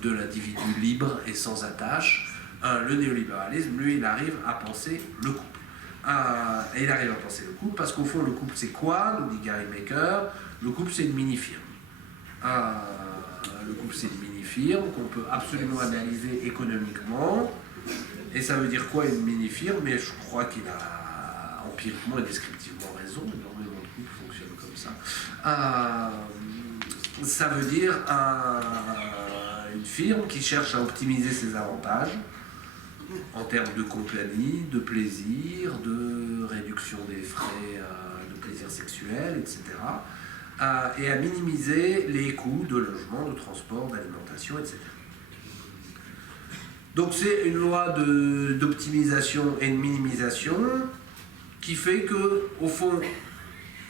de l'individu libre et sans attache, le néolibéralisme, lui, il arrive à penser le couple. Et il arrive à penser le couple parce qu'au fond, le couple, c'est quoi, nous dit Gary Becker? Le couple, c'est une mini-firme. Le couple, c'est une mini-firme qu'on peut absolument analyser économiquement. Et ça veut dire quoi, une mini-firme? Mais je crois qu'il a empiriquement et descriptivement raison, énormément de couples fonctionnent comme ça. Ça veut dire une firme qui cherche à optimiser ses avantages en termes de compagnie, de plaisir, de réduction des frais de plaisir sexuel, etc. Et à minimiser les coûts de logement, de transport, d'alimentation, etc. Donc c'est une loi d'optimisation et de minimisation qui fait que, au fond,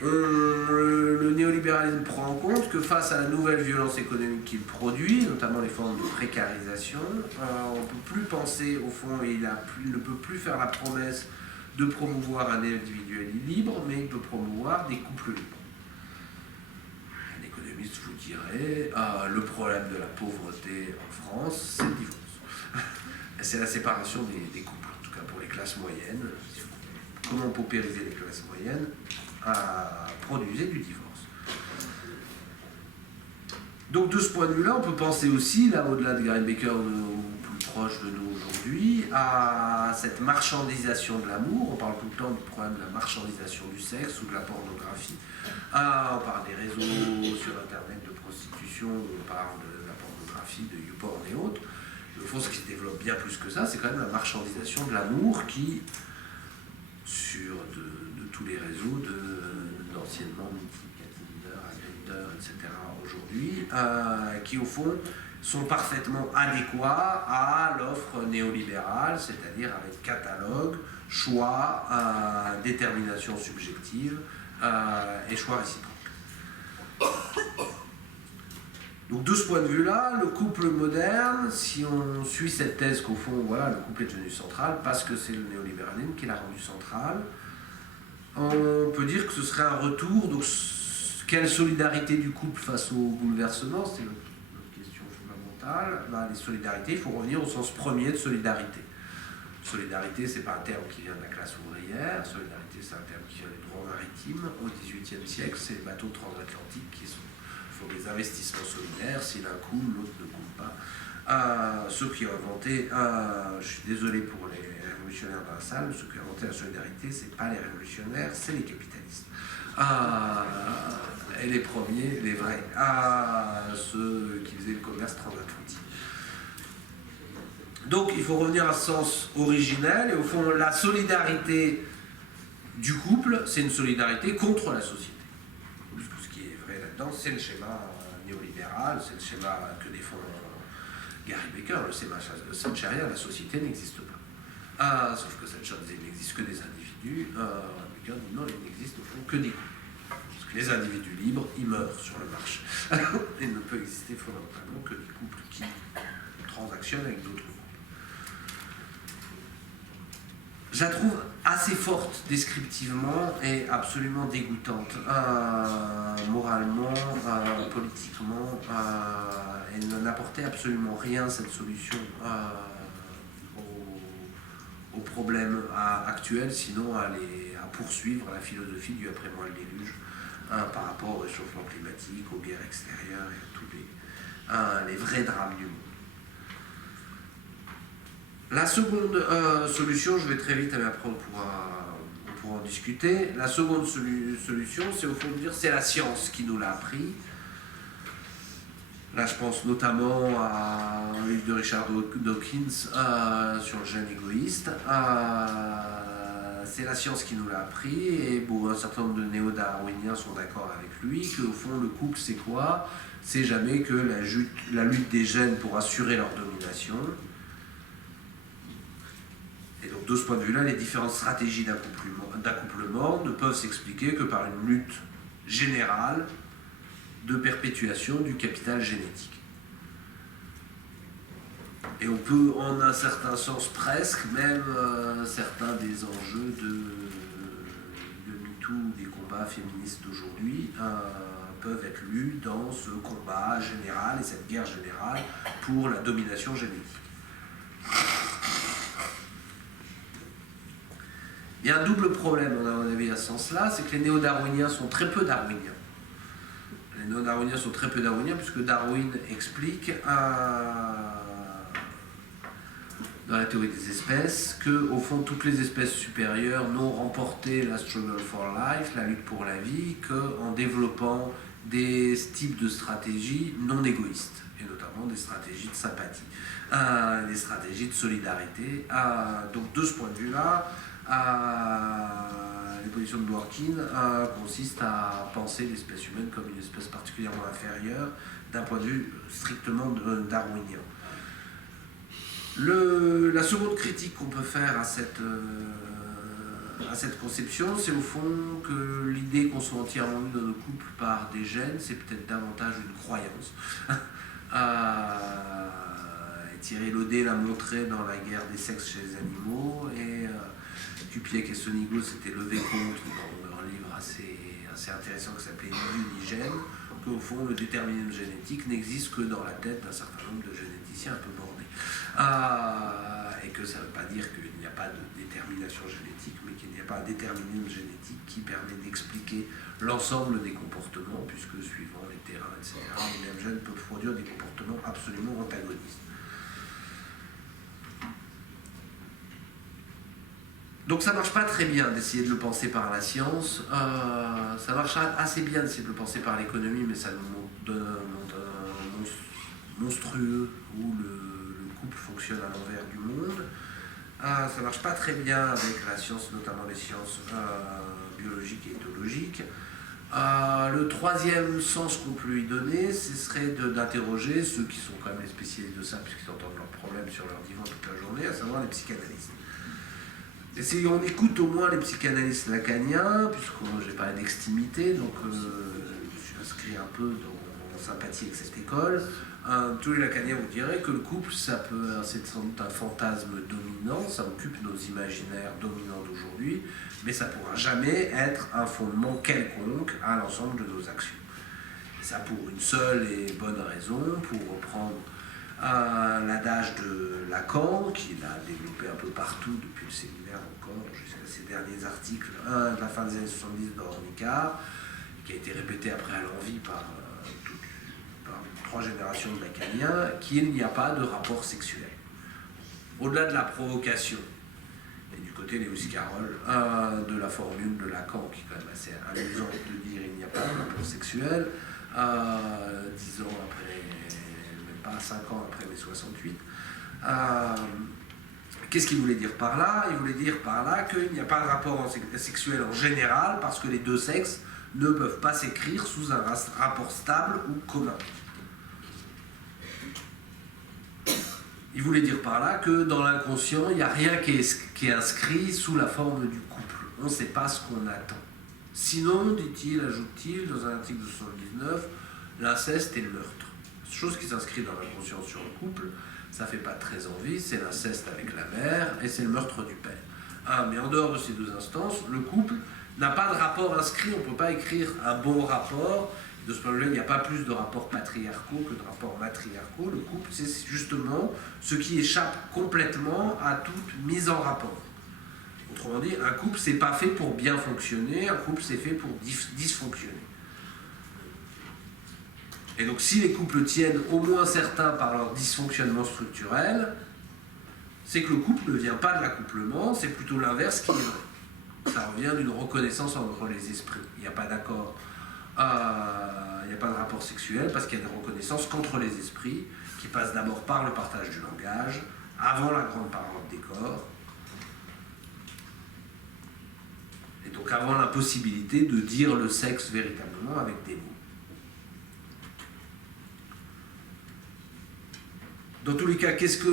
le néolibéralisme prend en compte que face à la nouvelle violence économique qu'il produit, notamment les formes de précarisation, on ne peut plus penser, au fond, il ne peut plus faire la promesse de promouvoir un individuel libre, mais il peut promouvoir des couples libres. Un économiste vous dirait, le problème de la pauvreté en France, c'est le divorce. C'est la séparation des couples, en tout cas pour les classes moyennes. Comment paupériser les classes moyennes produisait du divorce. Donc de ce point de vue-là, on peut penser aussi, là au-delà de Gary Becker, ou plus proche de nous aujourd'hui, à cette marchandisation de l'amour. On parle tout le temps du problème de la marchandisation du sexe ou de la pornographie. On parle des réseaux sur Internet de prostitution, on parle de la pornographie, de YouPorn et autres. Au fond, ce qui se développe bien plus que ça, c'est quand même la marchandisation de l'amour qui, sur de tous les réseaux, d'anciennement Tinder, Grindr, etc. aujourd'hui, qui au fond sont parfaitement adéquats à l'offre néolibérale, c'est-à-dire avec catalogue, choix, détermination subjective et choix réciproque. Donc de ce point de vue-là, le couple moderne, si on suit cette thèse qu'au fond, voilà, le couple est devenu central parce que c'est le néolibéralisme qui l'a rendu central, on peut dire que ce serait un retour. Donc quelle solidarité du couple face au bouleversement, c'est notre question fondamentale. Les solidarités, il faut revenir au sens premier de solidarité. Solidarité, c'est pas un terme qui vient de la classe ouvrière, solidarité c'est un terme qui vient du droit maritime. Au XVIIIe siècle, c'est les bateaux transatlantiques qui font des investissements solidaires, si l'un coule, l'autre ne coule pas. Ceux qui ont inventé, je suis désolé pour les révolutionnaires dans la salle, ceux qui ont inventé la solidarité, c'est pas les révolutionnaires, c'est les capitalistes. Et les premiers, les vrais, ceux qui faisaient le commerce transatlantique. Donc il faut revenir à ce sens originel, et au fond la solidarité du couple, c'est une solidarité contre la société. Ce qui est vrai là-dedans, c'est le schéma néolibéral, c'est le schéma que défend Gary Becker, le schéma de Thatcherien, la société n'existe pas. Sauf que Thatcher disait qu'il n'existe que des individus, Becker dit non, il n'existe au fond que des couples. Parce que les individus libres, ils meurent sur le marché. Il ne peut exister fondamentalement que des couples qui transactionnent avec d'autres couples. Je la trouve assez forte descriptivement et absolument dégoûtante, moralement, politiquement. Elle n'apportait absolument rien, cette solution, au problème actuel, sinon à poursuivre la philosophie du après-moi le déluge par rapport au réchauffement climatique, aux guerres extérieures et à tous les vrais drames du monde. La seconde solution, je vais très vite, mais après on pourra en discuter. La seconde solution, c'est au fond de dire c'est la science qui nous l'a appris. Là, je pense notamment à un livre de Richard Dawkins sur le gène égoïste. C'est la science qui nous l'a appris, et un certain nombre de néo-darwiniens sont d'accord avec lui, qu'au fond, le couple, c'est quoi? C'est jamais que la lutte des gènes pour assurer leur domination. Et donc, de ce point de vue-là, les différentes stratégies d'accouplement ne peuvent s'expliquer que par une lutte générale de perpétuation du capital génétique. Et on peut, en un certain sens presque, même certains des enjeux de MeToo, des combats féministes d'aujourd'hui, peuvent être lus dans ce combat général et cette guerre générale pour la domination génétique. Il y a un double problème, à mon avis, à ce sens-là, c'est que les néo-darwiniens sont très peu darwiniens. Les néo-darwiniens sont très peu darwiniens, puisque Darwin explique dans la théorie des espèces, que au fond toutes les espèces supérieures n'ont remporté la struggle for life, la lutte pour la vie, qu'en développant des types de stratégies non égoïstes, et notamment des stratégies de sympathie, des stratégies de solidarité. Donc de ce point de vue-là, les positions de Dworkin consistent à penser l'espèce humaine comme une espèce particulièrement inférieure d'un point de vue strictement darwinien. La seconde critique qu'on peut faire à cette conception, c'est au fond que l'idée qu'on soit entièrement mis dans nos couples par des gènes, c'est peut-être davantage une croyance. Thierry Laudet l'a montré dans La guerre des sexes chez les animaux, et Kupiec et Sonigo s'étaient levés contre dans leur livre assez intéressant qui s'appelait Ni vu ni gène, qu'au fond le déterminisme génétique n'existe que dans la tête d'un certain nombre de généticiens un peu bornés. Et que ça ne veut pas dire qu'il n'y a pas de détermination génétique, mais qu'il n'y a pas un déterminisme génétique qui permet d'expliquer l'ensemble des comportements, puisque suivant les terrains, etc., les mêmes gènes peuvent produire des comportements absolument antagonistes. Donc ça ne marche pas très bien d'essayer de le penser par la science, ça marche assez bien d'essayer de le penser par l'économie, mais ça nous donne un monde monstrueux où le couple fonctionne à l'envers du monde. Ça ne marche pas très bien avec la science, notamment les sciences biologiques et éthologiques. Le troisième sens qu'on peut lui donner, ce serait d'interroger ceux qui sont quand même les spécialistes de ça, puisqu'ils entendent leurs problèmes sur leur divan toute la journée, à savoir les psychanalystes. Et si on écoute au moins les psychanalystes lacaniens, puisque j'ai parlé d'extimité, donc je suis inscrit un peu en sympathie avec cette école, tous les lacaniens vous diraient que le couple, c'est sans doute un fantasme dominant, ça occupe nos imaginaires dominants d'aujourd'hui, mais ça ne pourra jamais être un fondement quelconque à l'ensemble de nos actions. Et ça pour une seule et bonne raison, pour reprendre l'adage de Lacan, qu'il a développé un peu partout depuis le séminaire encore, jusqu'à ses derniers articles, de la fin des années 70 dans Ricard, qui a été répété après à l'envi par 3 générations de lacaniens, qu'il n'y a pas de rapport sexuel. Au-delà de la provocation, et du côté Lewis Carroll, de la formule de Lacan, qui est quand même assez amusante de dire il n'y a pas de rapport sexuel, 10 ans après, même pas 5 ans après mai 68. Qu'est-ce qu'il voulait dire par là? Il voulait dire par là qu'il n'y a pas de rapport sexuel en général, parce que les deux sexes ne peuvent pas s'écrire sous un rapport stable ou commun. Il voulait dire par là que dans l'inconscient, il n'y a rien qui est inscrit sous la forme du couple. On ne sait pas ce qu'on attend. Sinon, dit-il, ajoute-t-il, dans un article de 79, l'inceste est le meurtre. Chose qui s'inscrit dans l'inconscient sur le couple, ça ne fait pas très envie, c'est l'inceste avec la mère et c'est le meurtre du père. Mais en dehors de ces deux instances, le couple n'a pas de rapport inscrit, on ne peut pas écrire un bon rapport. De ce point de vue-là, il n'y a pas plus de rapports patriarcaux que de rapports matriarcaux. Le couple, c'est justement ce qui échappe complètement à toute mise en rapport. Autrement dit, un couple, c'est pas fait pour bien fonctionner, un couple, c'est fait pour dysfonctionner. Et donc, si les couples tiennent, au moins certains par leur dysfonctionnement structurel, c'est que le couple ne vient pas de l'accouplement, c'est plutôt l'inverse qui est vrai. Ça revient d'une reconnaissance entre les esprits. Il n'y a pas d'accord. Il n'y a pas de rapport sexuel parce qu'il y a des reconnaissances qu'entre les esprits qui passent d'abord par le partage du langage, avant la grande parole des corps, et donc avant la possibilité de dire le sexe véritablement avec des mots. Dans tous les cas, qu'est-ce que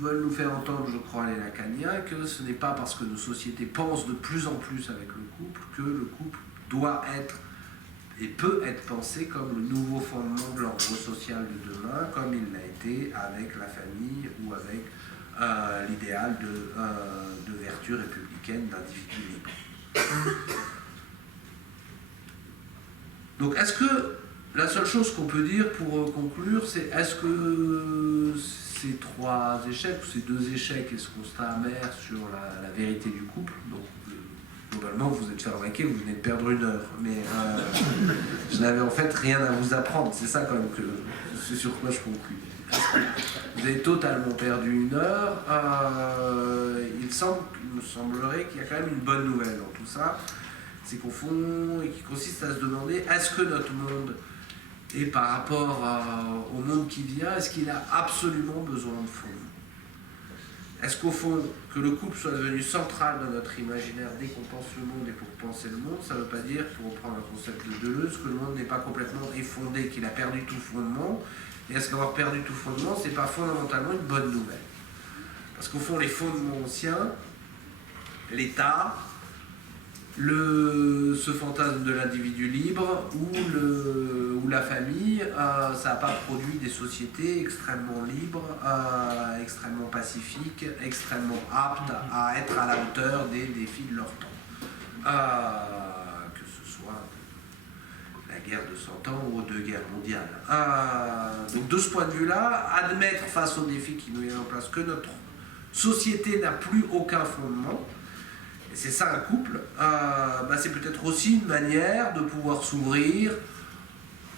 veulent nous faire entendre, je crois, les lacaniens, que ce n'est pas parce que nos sociétés pensent de plus en plus avec le couple que le couple doit être et peut être pensé comme le nouveau fondement de l'ordre social de demain, comme il l'a été avec la famille ou avec l'idéal de vertu républicaine d'individu libre. Donc est-ce que la seule chose qu'on peut dire pour conclure, c'est est-ce que ces 3 échecs, ou ces 2 échecs et ce constat amer sur la vérité du couple, donc globalement vous êtes fait remarquer, vous venez de perdre 1 heure, mais je n'avais en fait rien à vous apprendre, c'est ça quand même c'est sur quoi je conclue. Vous avez totalement perdu une heure. Il me semblerait qu'il y a quand même une bonne nouvelle dans tout ça. C'est qu'au fond, et qui consiste à se demander, est-ce que notre monde, et par rapport au monde qui vient, est-ce qu'il a absolument besoin de fondement? Est-ce qu'au fond, que le couple soit devenu central dans notre imaginaire dès qu'on pense le monde et pour penser le monde, ça ne veut pas dire, pour reprendre un concept de Deleuze, que le monde n'est pas complètement effondé, qu'il a perdu tout fondement. Et est-ce qu'avoir perdu tout fondement, c'est pas fondamentalement une bonne nouvelle? Parce qu'au fond, les fondements anciens, l'État, ce fantasme de l'individu libre ou la famille, ça n'a pas produit des sociétés extrêmement libres, extrêmement pacifiques, extrêmement aptes à être à la hauteur des défis de leur temps. Que ce soit la guerre de 100 ans ou 2 guerres mondiales. Donc de ce point de vue-là, admettre face aux défis qui nous viennent en place que notre société n'a plus aucun fondement, et c'est ça un couple, c'est peut-être aussi une manière de pouvoir s'ouvrir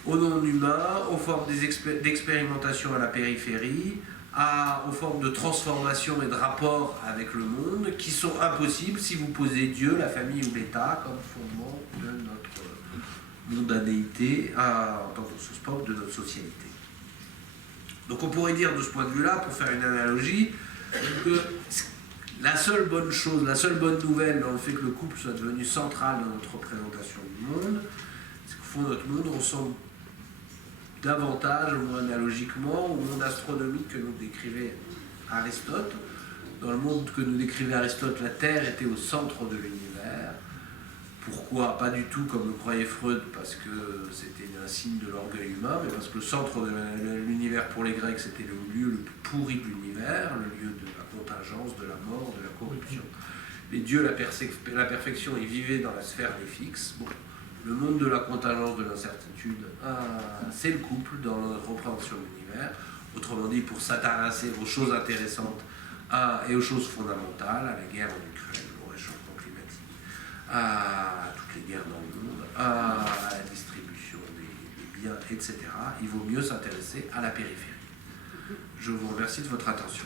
au non-humain, aux formes d'expérimentation à la périphérie, aux formes de transformation et de rapport avec le monde qui sont impossibles si vous posez Dieu, la famille ou l'État comme fondement de notre mondanéité en tant que sens propre de notre socialité. Donc on pourrait dire de ce point de vue-là, pour faire une analogie, que la seule bonne chose, la seule bonne nouvelle dans le fait que le couple soit devenu central dans notre représentation du monde, c'est qu'au fond notre monde ressemble davantage, au moins analogiquement, au monde astronomique que nous décrivait Aristote. Dans le monde que nous décrivait Aristote, la Terre était au centre de l'univers. Pourquoi? Pas du tout comme le croyait Freud, parce que c'était un signe de l'orgueil humain, mais parce que le centre de l'univers pour les Grecs, c'était le lieu le plus pourri de l'univers, le lieu de la contingence, de la mort, de la corruption. Les dieux, la perfection, ils vivaient dans la sphère des fixes. Bon, le monde de la contingence, de l'incertitude, c'est le couple dans notre représentation de l'univers. Autrement dit, pour s'intéresser aux choses intéressantes et aux choses fondamentales, à la guerre en Ukraine, au réchauffement climatique, à toutes les guerres dans le monde, à la distribution des biens, etc., il vaut mieux s'intéresser à la périphérie. Je vous remercie de votre attention.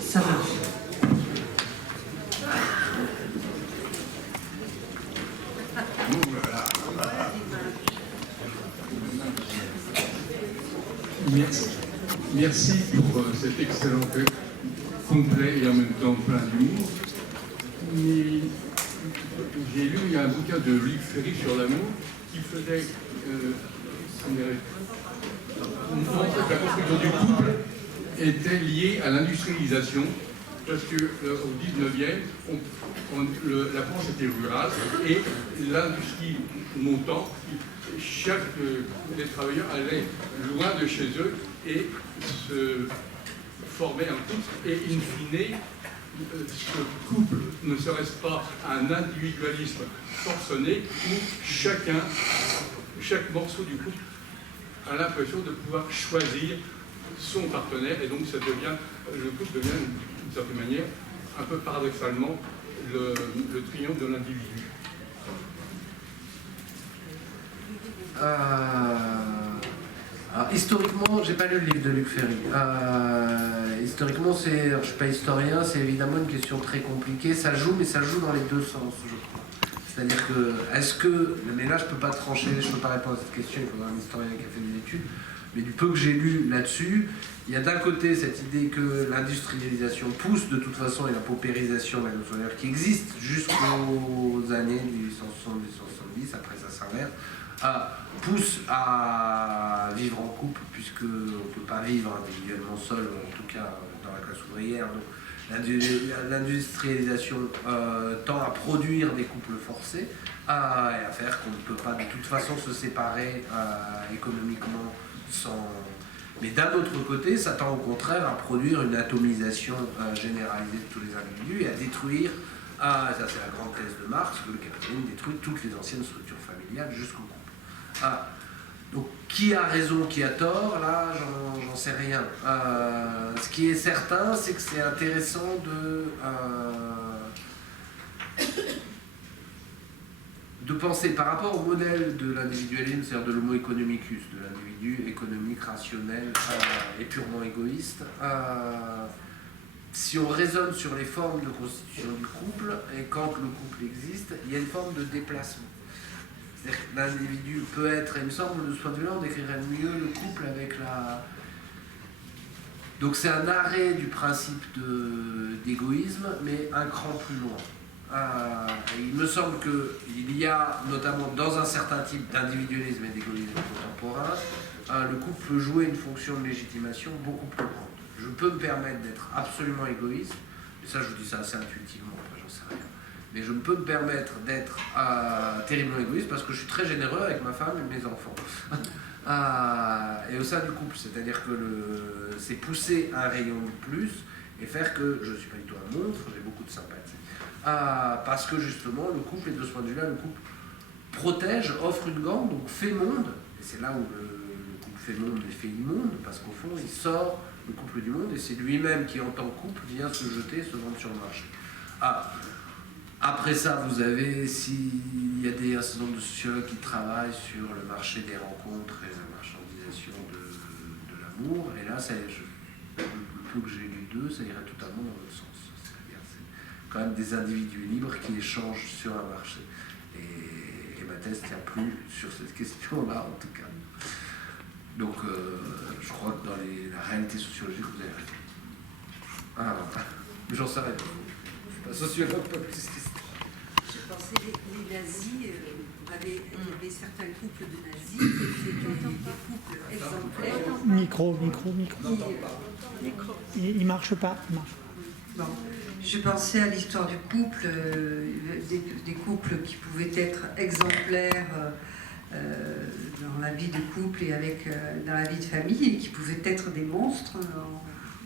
Ça marche. Merci pour cet excellent complet et en même temps plein d'humour. Mais j'ai lu il y a un bouquin de Luc Ferry sur l'amour qui faisait montrer que la construction du couple était liée à l'industrialisation, parce que au 19e, la France était rurale et l'industrie montant, les travailleurs allaient loin de chez eux et se formaient un couple, et in fine, ce couple ne serait-ce pas un individualisme forcené où chaque morceau du couple a l'impression de pouvoir choisir son partenaire, et donc le couple devient d'une certaine manière, un peu paradoxalement, le triomphe de l'individu. Alors, historiquement, j'ai pas lu le livre de Luc Ferry. Historiquement, je ne suis pas historien, c'est évidemment une question très compliquée. Ça joue, mais ça joue dans les deux sens, je crois. C'est-à-dire que, mais là je peux pas trancher, je peux pas répondre à cette question, il faudra un historien qui a fait des études, mais du peu que j'ai lu là-dessus, il y a d'un côté cette idée que l'industrialisation pousse de toute façon, et la paupérisation qui existe jusqu'aux années 1870, après ça s'inverse, pousse à vivre en couple, puisqu'on ne peut pas vivre individuellement seul, en tout cas dans la classe ouvrière. Donc, l'industrialisation tend à produire des couples forcés et à faire qu'on ne peut pas de toute façon se séparer économiquement sans... Mais d'un autre côté, ça tend au contraire à produire une atomisation généralisée de tous les individus et à détruire, ça c'est la grande thèse de Marx, que le capitalisme détruit toutes les anciennes structures familiales jusqu'au couple. Donc Qui a raison, qui a tort, là, j'en sais rien. Ce qui est certain, c'est que c'est intéressant de penser par rapport au modèle de l'individualisme, c'est-à-dire de l'homo economicus, de l'individu économique, rationnel et purement égoïste. Si on raisonne sur les formes de constitution du couple, et quand le couple existe, il y a une forme de déplacement. C'est-à-dire que l'individu peut être, et il me semble, de ce point de vue-là, on décrirait mieux le couple avec la... Donc c'est un arrêt du principe d'égoïsme, mais un cran plus loin. Il me semble qu'il y a, notamment dans un certain type d'individualisme et d'égoïsme contemporain, le couple peut jouer une fonction de légitimation beaucoup plus grande. Je peux me permettre d'être absolument égoïste, et ça je vous dis ça assez intuitivement, après j'en sais rien, mais je peux me permettre d'être terriblement égoïste parce que je suis très généreux avec ma femme et mes enfants. Et au sein du couple, c'est-à-dire que c'est pousser un rayon de plus et faire que je ne suis pas du tout un monstre, j'ai beaucoup de sympathie. Parce que justement, le couple, et de ce point de vue-là, le couple protège, offre une gante, donc fait monde, et c'est là où le couple fait monde et fait immonde, parce qu'au fond, il sort le couple du monde, et c'est lui-même qui, en tant que couple, vient se jeter, se vendre sur le marché. Après ça, vous avez, s'il y a un certain nombre de sociologues qui travaillent sur le marché des rencontres et la marchandisation de l'amour, et là, le peu que j'ai lu d'eux, ça irait totalement dans l'autre sens. C'est-à-dire, c'est quand même des individus libres qui échangent sur un marché. Et ma thèse tient plus sur cette question-là, en tout cas. Donc, je crois que dans la réalité sociologique, vous avez raison. Mais j'en sais rien. Je suis pas sociologue, pas plus. Je pensais les nazis, il y avait certains couples de nazis qui étaient des couples exemplaires. Il marche pas. Bon. Je pensais à l'histoire du couple, des couples qui pouvaient être exemplaires dans la vie de couple et dans la vie de famille, et qui pouvaient être des monstres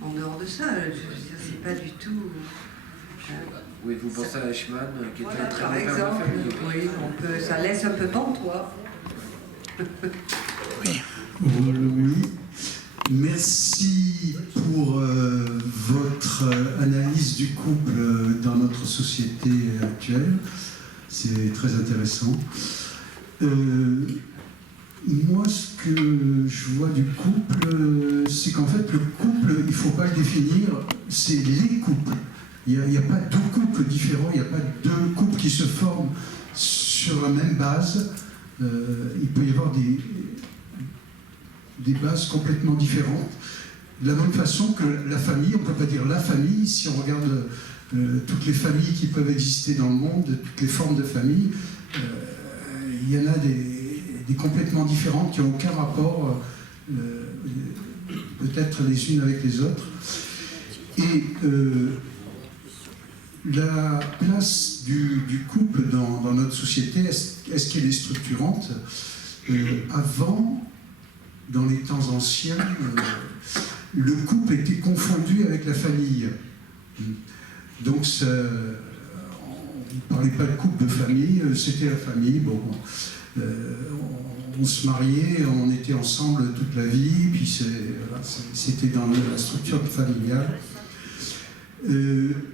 en dehors de ça. Je veux dire, c'est pas du tout... Oui, vous pensez à Eichmann, qui était un très par bon père de exemple, famille. oui, ça laisse un peu pantois. Oui. Merci pour votre analyse du couple dans notre société actuelle. C'est très intéressant. Moi, ce que je vois du couple, c'est qu'en fait, le couple, il ne faut pas le définir, c'est les couples. Il n'y a pas deux couples différents, il n'y a pas deux couples qui se forment sur la même base. Il peut y avoir des bases complètement différentes. De la même façon que la famille, on ne peut pas dire la famille, si on regarde toutes les familles qui peuvent exister dans le monde, toutes les formes de famille, il y en a des complètement différentes qui n'ont aucun rapport peut-être les unes avec les autres. Et la place du couple dans notre société, est-ce qu'elle est structurante? Avant, dans les temps anciens, le couple était confondu avec la famille. Donc, on ne parlait pas de couple de famille, c'était la famille. Bon, on se mariait, on était ensemble toute la vie, puis c'était dans la structure familiale.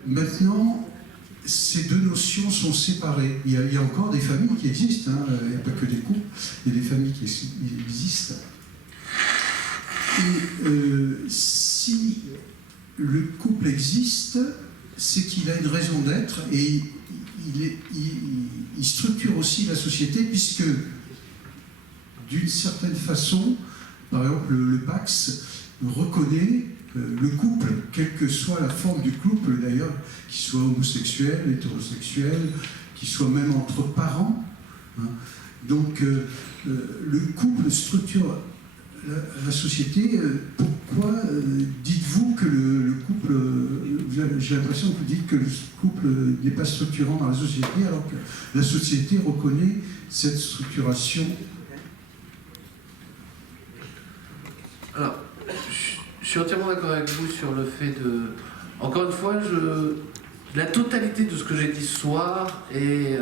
Maintenant, ces deux notions sont séparées. Il y a encore des familles qui existent, hein. Il n'y a pas que des couples, il y a des familles qui existent. Et si le couple existe, c'est qu'il a une raison d'être et il structure aussi la société, puisque d'une certaine façon, par exemple le Pax reconnaît le couple, quelle que soit la forme du couple d'ailleurs, qu'il soit homosexuel, hétérosexuel, qu'il soit même entre parents. Hein. Donc le couple structure la société. Pourquoi dites-vous que le couple, j'ai l'impression que vous dites que le couple n'est pas structurant dans la société, alors que la société reconnaît cette structuration? Alors, je suis entièrement d'accord avec vous sur le fait de... Encore une fois, la totalité de ce que j'ai dit ce soir est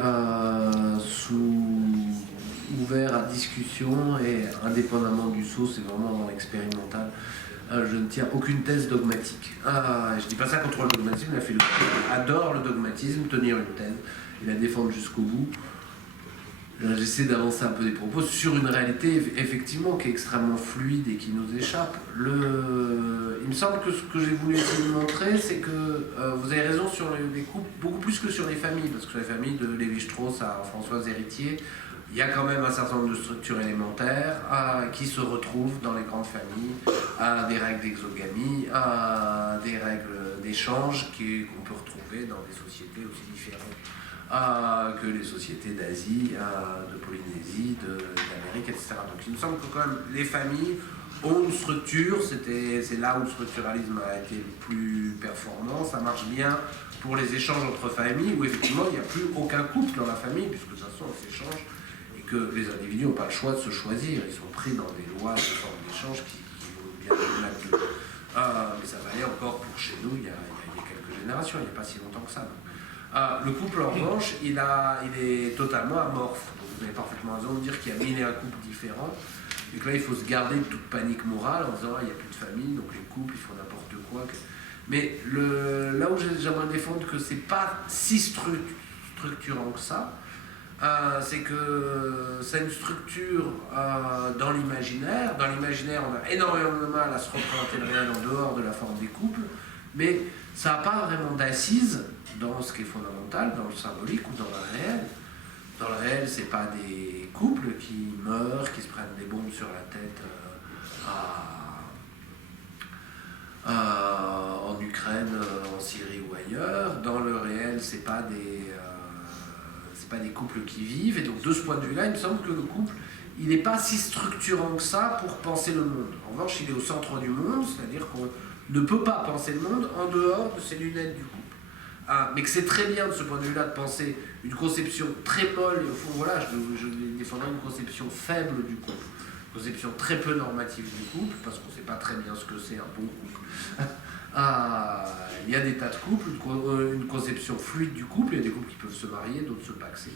sous ouvert à discussion et indépendamment du saut, c'est vraiment expérimental. Je ne tiens aucune thèse dogmatique. Je ne dis pas ça contre le dogmatisme, la philosophie adore le dogmatisme, tenir une thèse et la défendre jusqu'au bout. J'essaie d'avancer un peu des propos sur une réalité effectivement qui est extrêmement fluide et qui nous échappe. Il me semble que ce que j'ai voulu essayer de montrer, c'est que vous avez raison sur les couples, beaucoup plus que sur les familles, parce que sur les familles de Lévi-Strauss à Françoise Héritier, il y a quand même un certain nombre de structures élémentaires qui se retrouvent dans les grandes familles, des règles d'exogamie, des règles d'échange qu'on peut retrouver dans des sociétés aussi différentes que les sociétés d'Asie, de Polynésie, d'Amérique, etc. Donc il me semble que quand même les familles ont une structure, c'est là où le structuralisme a été le plus performant, ça marche bien pour les échanges entre familles, où effectivement il n'y a plus aucun couple dans la famille, puisque de toute façon on s'échange, et que les individus n'ont pas le choix de se choisir, ils sont pris dans des lois de forme d'échange qui vont bien au-delà d'eux. Mais ça valait encore pour chez nous il y a quelques générations, il n'y a pas si longtemps que ça. Le couple, en revanche, il est totalement amorphe. Donc vous avez parfaitement raison de dire qu'il y a 1000 et un couples différents, et que là, il faut se garder de toute panique morale en disant il n'y a plus de famille, donc les couples, ils font n'importe quoi. Mais là où j'aimerais défendre que c'est pas si structurant que ça, c'est que c'est une structure dans l'imaginaire. Dans l'imaginaire, on a énormément de mal à se représenter le réel en dehors de la forme des couples, mais ça n'a pas vraiment d'assise dans ce qui est fondamental, dans le symbolique ou dans le réel. Dans le réel, c'est pas des couples qui meurent, qui se prennent des bombes sur la tête en Ukraine, en Syrie ou ailleurs. Dans le réel, c'est pas des couples qui vivent. Et donc, de ce point de vue-là, il me semble que le couple, il n'est pas si structurant que ça pour penser le monde. En revanche, il est au centre du monde, c'est-à-dire qu'on ne peut pas penser le monde en dehors de ces lunettes du couple. Mais que c'est très bien de ce point de vue-là de penser une conception très molle, et au fond, voilà, je défendrais une conception faible du couple, une conception très peu normative du couple, parce qu'on ne sait pas très bien ce que c'est un bon couple. Il y a des tas de couples, une conception fluide du couple, il y a des couples qui peuvent se marier, d'autres se paxer,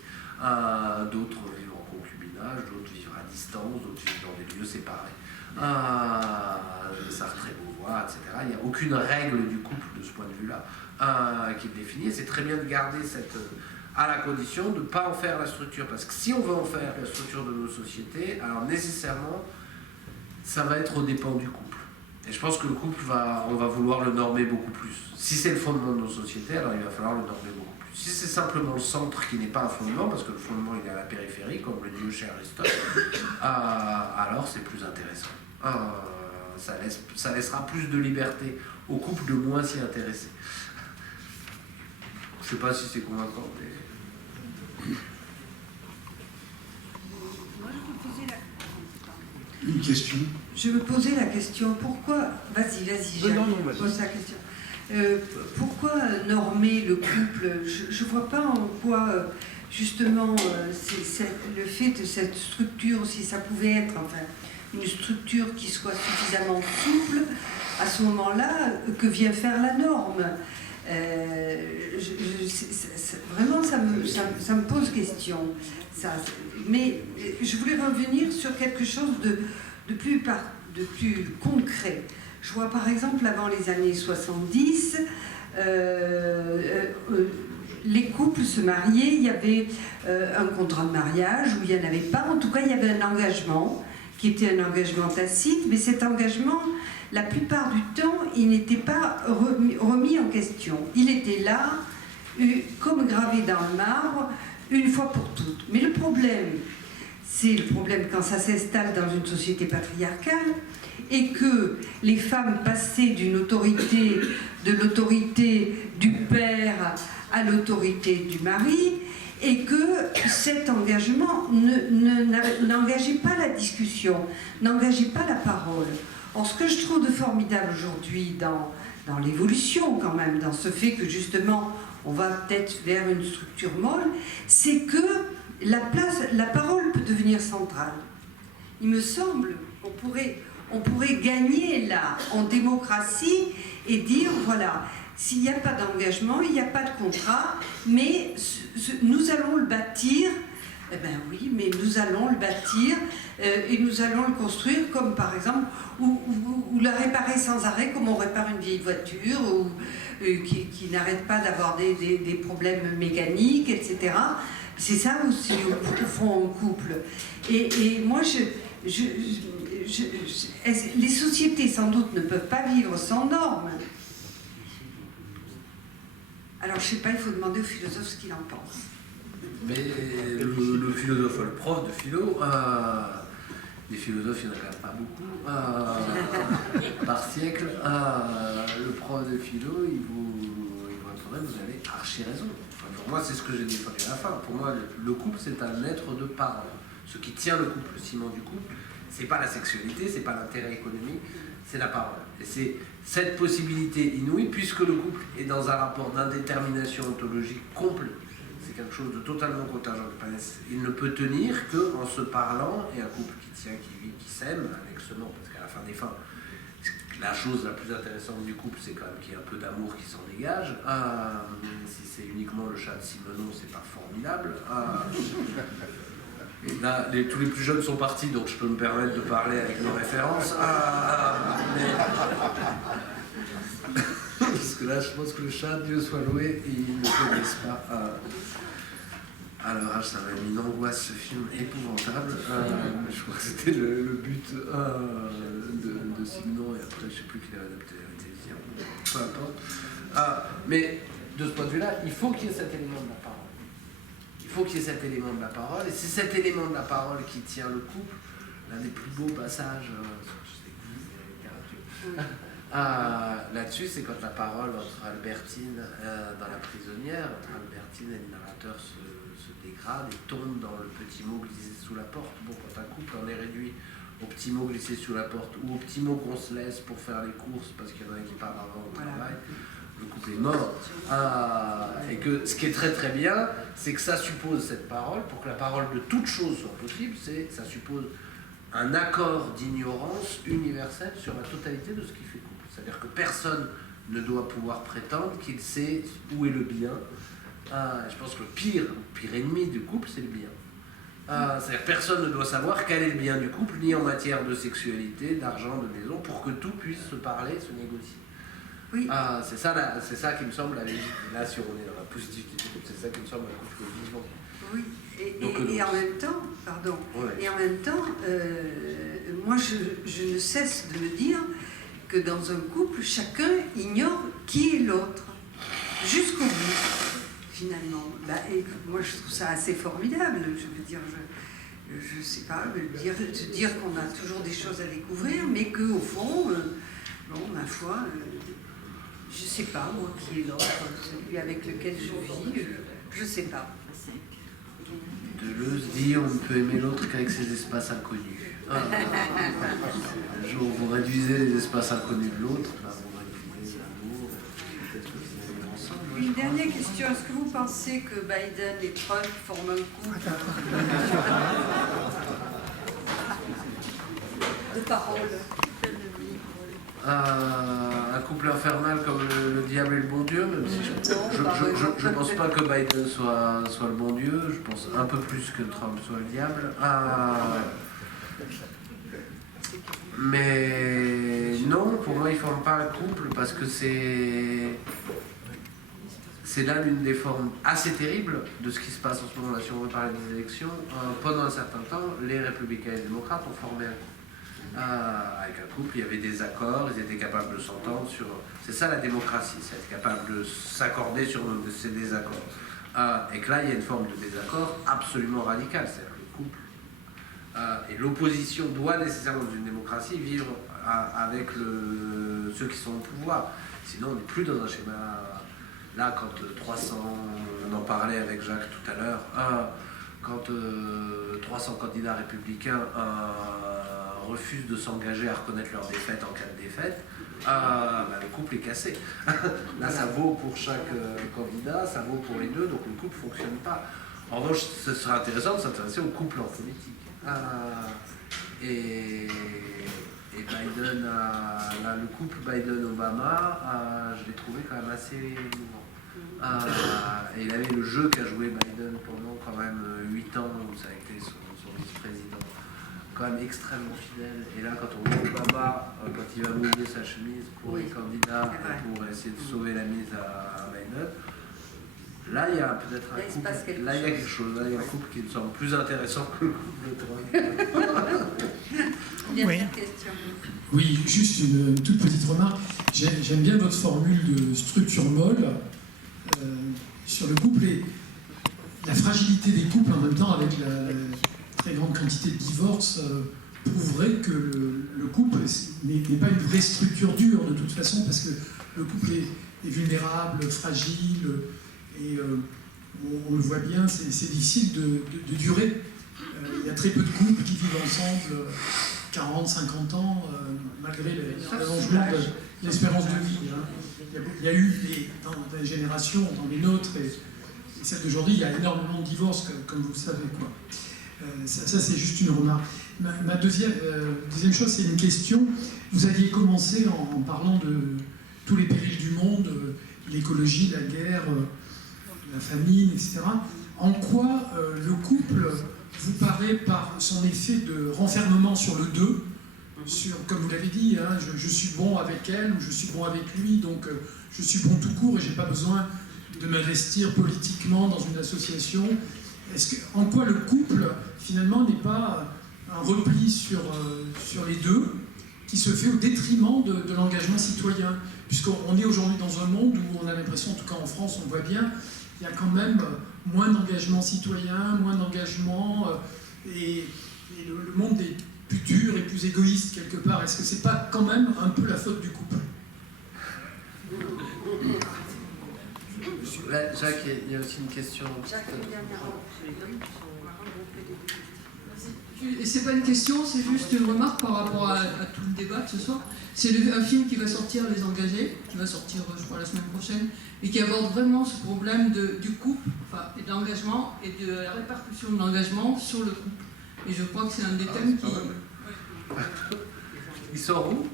d'autres vivre en concubinage, d'autres vivre à distance, d'autres vivre dans des lieux séparés. Sartre et Beauvoir, etc. Il n'y a aucune règle du couple de ce point de vue-là qui est définie. Et c'est très bien de garder à la condition de ne pas en faire la structure. Parce que si on veut en faire la structure de nos sociétés, alors nécessairement, ça va être aux dépens du couple. Et je pense que le couple, on va vouloir le normer beaucoup plus. Si c'est le fondement de nos sociétés, alors il va falloir le normer beaucoup plus. Si c'est simplement le centre qui n'est pas un fondement, parce que le fondement il est à la périphérie, comme le dit chez Aristote, alors c'est plus intéressant. Ça laissera plus de liberté au couple de moins s'y intéresser. Je ne sais pas si c'est convaincant, mais... Moi, je peux poser la... Une question. Je me posais la question, pourquoi... Vas-y, Jacques, pose la question. Pourquoi normer le couple? Je ne vois pas en quoi, justement, le fait de cette structure, si ça pouvait être une structure qui soit suffisamment souple, à ce moment-là, que vient faire la norme? Vraiment, ça me pose question. Mais je voulais revenir sur quelque chose de plus concret. Je vois par exemple, avant les années 70, les couples se mariaient, il y avait un contrat de mariage, ou il n'y en avait pas, en tout cas il y avait un engagement, qui était un engagement tacite, mais cet engagement, la plupart du temps, il n'était pas remis en question. Il était là, comme gravé dans le marbre, une fois pour toutes. Mais le problème, c'est le problème quand ça s'installe dans une société patriarcale, et que les femmes passaient de l'autorité du père à l'autorité du mari, et que cet engagement n'engageait pas la discussion, n'engageait pas la parole. Or, ce que je trouve de formidable aujourd'hui dans l'évolution quand même, dans ce fait que justement on va peut-être vers une structure molle, c'est que la parole peut devenir centrale. Il me semble qu'on pourrait gagner là en démocratie et dire voilà, s'il n'y a pas d'engagement, il n'y a pas de contrat, mais nous allons le bâtir Eh bien oui, mais nous allons le bâtir et nous allons le construire comme par exemple, ou le réparer sans arrêt comme on répare une vieille voiture ou qui n'arrête pas d'avoir des problèmes mécaniques, etc. C'est ça aussi au fond en couple. Et moi, les sociétés sans doute ne peuvent pas vivre sans normes. Alors je sais pas, il faut demander au philosophe ce qu'il en pense. Mais le philosophe, le prof de philo, les philosophes, il n'y en a quand même pas beaucoup par siècle. Le prof de philo, il vous répondrait, vous avez archi raison. Enfin, pour moi, c'est ce que j'ai défendu à la fin. Pour moi, le couple, c'est un être de parole. Ce qui tient le couple, le ciment du couple, c'est pas la sexualité, c'est pas l'intérêt économique, c'est la parole. Et c'est cette possibilité inouïe, puisque le couple est dans un rapport d'indétermination ontologique complet. C'est quelque chose de totalement contingent. Il ne peut tenir qu'en se parlant, et un couple qui tient, qui vit, qui s'aime, avec ce nom, parce qu'à la fin des fins, la chose la plus intéressante du couple, c'est quand même qu'il y ait un peu d'amour qui s'en dégage. Si c'est uniquement le chat de Simenon, c'est pas formidable. Et là, tous les plus jeunes sont partis, donc je peux me permettre de parler avec nos références. Parce que là, je pense que le chat, Dieu soit loué, ils ne connaissent pas. Alors, ça m'a mis une angoisse, ce film épouvantable. Je crois que c'était le but de Simenon, et après, je ne sais plus qui l'a adapté à la télévision. Peu importe. Mais de ce point de vue-là, il faut qu'il y ait cet élément de la parole. Il faut qu'il y ait cet élément de la parole, et c'est cet élément de la parole qui tient le couple. L'un des plus beaux passages, là-dessus, c'est quand la parole entre Albertine dans La prisonnière, entre Albertine et le narrateur se dégrade et tombe dans le petit mot glissé sous la porte. Bon, quand un couple en est réduit au petit mot glissé sous la porte ou au petit mot qu'on se laisse pour faire les courses parce qu'il y en a un qui part avant au travail, le couple est mort. Et que ce qui est très très bien, c'est que ça suppose cette parole. Pour que la parole de toute chose soit possible, ça suppose un accord d'ignorance universel sur la totalité de ce qui fait couple. C'est-à-dire que personne ne doit pouvoir prétendre qu'il sait où est le bien. Je pense que le pire ennemi du couple, c'est le bien. C'est-à-dire que personne ne doit savoir quel est le bien du couple, ni en matière de sexualité, d'argent, de maison, pour que tout puisse se parler, se négocier. Oui. C'est ça qui me semble, là si on est dans la positivité du couple, c'est ça qui me semble un couple vivant. Oui, et en même temps, pardon, ouais. Et en même temps, moi je ne cesse de me dire que dans un couple, chacun ignore qui est l'autre, jusqu'au bout, finalement. Et moi je trouve ça assez formidable, je veux dire, je sais pas, de dire qu'on a toujours des choses à découvrir, mais qu'au fond, ma foi, je sais pas, moi, qui est l'autre, celui avec lequel je vis, je sais pas. Deleuze dit on ne peut aimer l'autre qu'avec ses espaces inconnus. Un jour vous réduisez les espaces inconnus de l'autre, vous réduisez l'amour, peut-être que vous allez ensemble. Une dernière question, est-ce que vous pensez que Biden et Trump forment un couple de parole? Un couple infernal comme le diable et le bon Dieu, même si je ne pense pas que Biden soit le bon Dieu, je pense un peu plus que Trump soit le diable. Mais non, pour moi, ils ne forment pas un couple parce que c'est là l'une des formes assez terribles de ce qui se passe en ce moment là. Si on veut parler des élections, pendant un certain temps, les républicains et les démocrates ont formé un couple. Avec un couple, il y avait des accords, ils étaient capables de s'entendre sur... C'est ça la démocratie, c'est être capable de s'accorder sur ces désaccords. Et que là, il y a une forme de désaccord absolument radicale, c'est-à-dire le couple. Et l'opposition doit nécessairement, dans une démocratie, vivre avec ceux qui sont au pouvoir. Sinon, on n'est plus dans un schéma... Là, quand 300... On en parlait avec Jacques tout à l'heure. Quand 300 candidats républicains... refusent de s'engager à reconnaître leur défaite en cas de défaite, le couple est cassé. Là, ça vaut pour chaque candidat, ça vaut pour les deux, donc le couple ne fonctionne pas. En revanche, ce serait intéressant de s'intéresser au couple en politique. Et Biden, le couple Biden-Obama, je l'ai trouvé quand même assez émouvant. Et il avait le jeu qu'a joué Biden pendant quand même 8 ans, où ça a été son vice-président, quand même extrêmement fidèle. Et là, quand on voit Obama, quand il va mouiller sa chemise pour être candidat, pour essayer de sauver la mise à Biden, là, il y a peut-être un couple. Là, il y a quelque chose. Là, il y a un couple qui me semble plus intéressant que le couple de Trump. Oui. Oui, juste une toute petite remarque. J'aime bien votre formule de structure molle sur le couple et la fragilité des couples en même temps avec la très grande quantité de divorces prouverait que le couple n'est pas une vraie structure dure de toute façon parce que le couple est vulnérable, fragile et on le voit bien, c'est difficile de durer. Il y a très peu de couples qui vivent ensemble 40, 50 ans, malgré l'allongement de l'espérance de vie. Hein. Il y a eu, dans les générations, dans les nôtres et celles d'aujourd'hui, il y a énormément de divorces, comme vous le savez. Quoi. Ça c'est juste une remarque. Ma deuxième chose, c'est une question. Vous aviez commencé en parlant de tous les périls du monde, l'écologie, la guerre, la famine, etc. En quoi le couple vous paraît par son effet de renfermement sur le deux, comme vous l'avez dit, hein, je suis bon avec elle ou je suis bon avec lui, donc je suis bon tout court et je n'ai pas besoin de m'investir politiquement dans une association. En quoi le couple, finalement, n'est pas un repli sur les deux qui se fait au détriment de l'engagement citoyen? Puisqu'on est aujourd'hui dans un monde où on a l'impression, en tout cas en France, on voit bien, il y a quand même moins d'engagement citoyen, moins d'engagement, et le monde est plus dur et plus égoïste quelque part. Est-ce que c'est pas quand même un peu la faute du couple? Jacques, il y a aussi une question. Et c'est pas une question, c'est juste une remarque par rapport à tout le débat de ce soir. C'est un film qui va sortir, Les Engagés, qui va sortir, je crois, la semaine prochaine, et qui aborde vraiment ce problème du couple, et de l'engagement, et de la répercussion de l'engagement sur le couple. Et je crois que c'est un des thèmes qui... Il sort où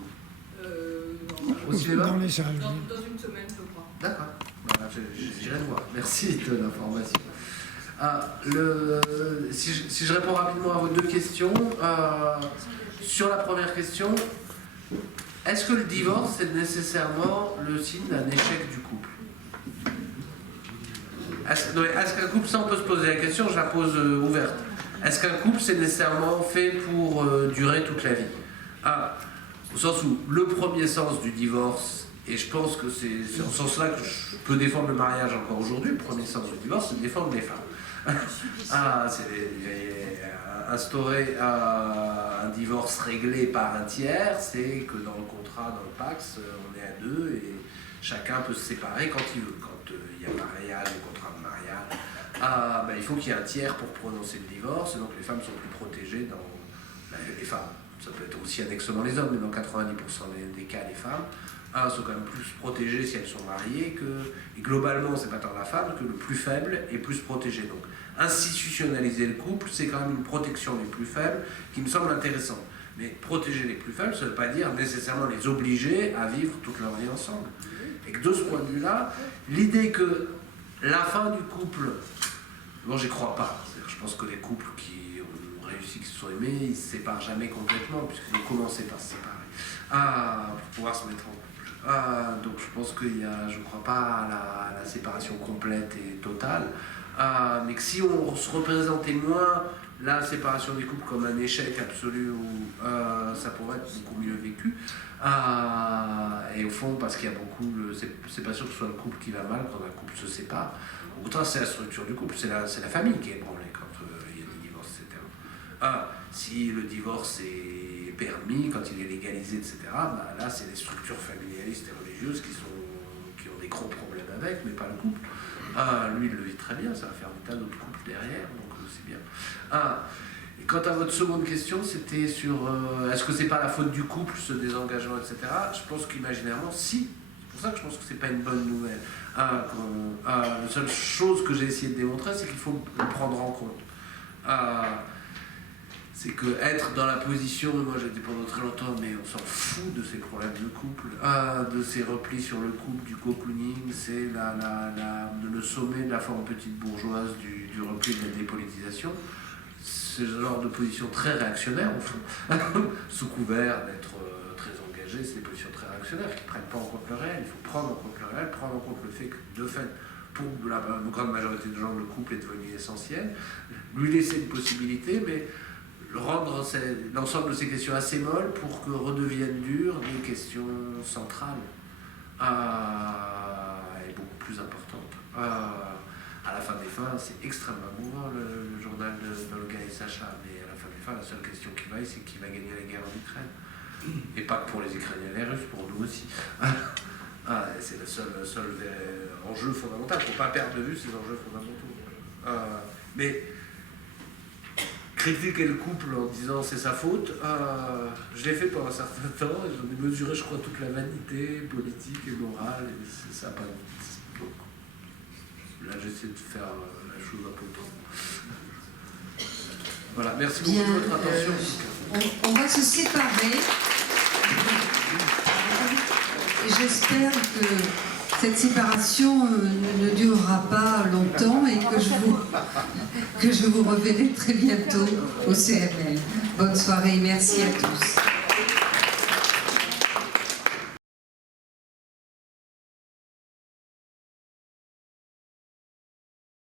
Au cinéma? Dans les salles. Dans une semaine, je crois. D'accord. Voilà, j'irai le voir. Merci de l'information. Si je réponds rapidement à vos deux questions, sur la première question, est-ce que le divorce est nécessairement le signe d'un échec du couple? Est-ce qu'un couple, ça on peut se poser la question, je la pose ouverte. Est-ce qu'un couple c'est nécessairement fait pour durer toute la vie? Au sens où le premier sens du divorce, et je pense que c'est en ce sens-là que je peux défendre le mariage encore aujourd'hui, le premier sens du divorce, c'est de défendre les femmes. Instaurer un divorce réglé par un tiers, c'est que dans le contrat, dans le Pax, on est à deux et chacun peut se séparer quand il veut. Quand il y a mariage, le contrat de mariage, il faut qu'il y ait un tiers pour prononcer le divorce, et donc les femmes sont plus protégées les femmes, ça peut être aussi annexement les hommes, mais dans 90% des cas, les femmes sont quand même plus protégées si elles sont mariées, et globalement, c'est pas tant la femme que le plus faible est plus protégé. Donc, institutionnaliser le couple, c'est quand même une protection des plus faibles qui me semble intéressante. Mais protéger les plus faibles, ça ne veut pas dire nécessairement les obliger à vivre toute leur vie ensemble. Et que de ce point de vue-là, l'idée que la fin du couple, bon, j'y crois pas. Je pense que les couples qui ont réussi, qui se sont aimés, ils ne se séparent jamais complètement, puisqu'ils ont commencé par se séparer, pour pouvoir se mettre en couple. Donc je pense qu'il y a, je ne crois pas à la séparation complète et totale, mais que si on se représentait moins la séparation des couples comme un échec absolu, ça pourrait être beaucoup mieux vécu. Et au fond, parce qu'il y a beaucoup, c'est pas sûr que ce soit le couple qui va mal quand un couple se sépare. Au contraire, c'est la structure du couple, c'est la famille qui est ébranlée quand il y a des divorces, etc. Si le divorce est permis, quand il est légalisé, etc., là, c'est les structures familialistes et religieuses qui ont des gros problèmes avec, mais pas le couple. Lui, il le vit très bien, ça va faire des tas d'autres couples derrière, donc c'est bien. Et quant à votre seconde question, c'était sur est-ce que c'est pas la faute du couple, ce désengagement, etc. Je pense qu'imaginairement, si. C'est pour ça que je pense que c'est pas une bonne nouvelle. La seule chose que j'ai essayé de démontrer, c'est qu'il faut le prendre en compte. c'est que être dans la position, moi j'étais pendant très longtemps, mais on s'en fout de ces problèmes de couple, de ces replis sur le couple, du cocooning, c'est le sommet de la forme petite bourgeoise du repli de la dépolitisation. C'est ce genre de position très réactionnaire au fond, sous couvert d'être très engagé, c'est des positions très réactionnaires qui ne prennent pas en compte le réel. Il faut prendre en compte le réel, prendre en compte le fait que de fait, pour la grande majorité de gens, le couple est devenu essentiel, lui laisser une possibilité, mais rendre l'ensemble de ces questions assez molles pour que redeviennent dures des questions centrales et beaucoup plus importantes. À la fin des fins, c'est extrêmement mouvant le journal de Olga et Sacha, mais à la fin des fins, la seule question qui vaille, c'est qui va gagner la guerre en Ukraine. Et pas que pour les Ukrainiens et les Russes, pour nous aussi. C'est le seul enjeu fondamental. Il ne faut pas perdre de vue ces enjeux fondamentaux. Mais critiquer le couple en disant c'est sa faute, je l'ai fait pendant un certain temps et j'en ai mesuré, je crois, toute la vanité politique et morale. Et ça n'a pas. Donc, là, j'essaie de faire la chose un peu autrement. Voilà, merci beaucoup de votre attention. On va se séparer. J'espère que cette séparation ne durera pas longtemps et que je vous reverrai très bientôt au CML. Bonne soirée et merci à tous.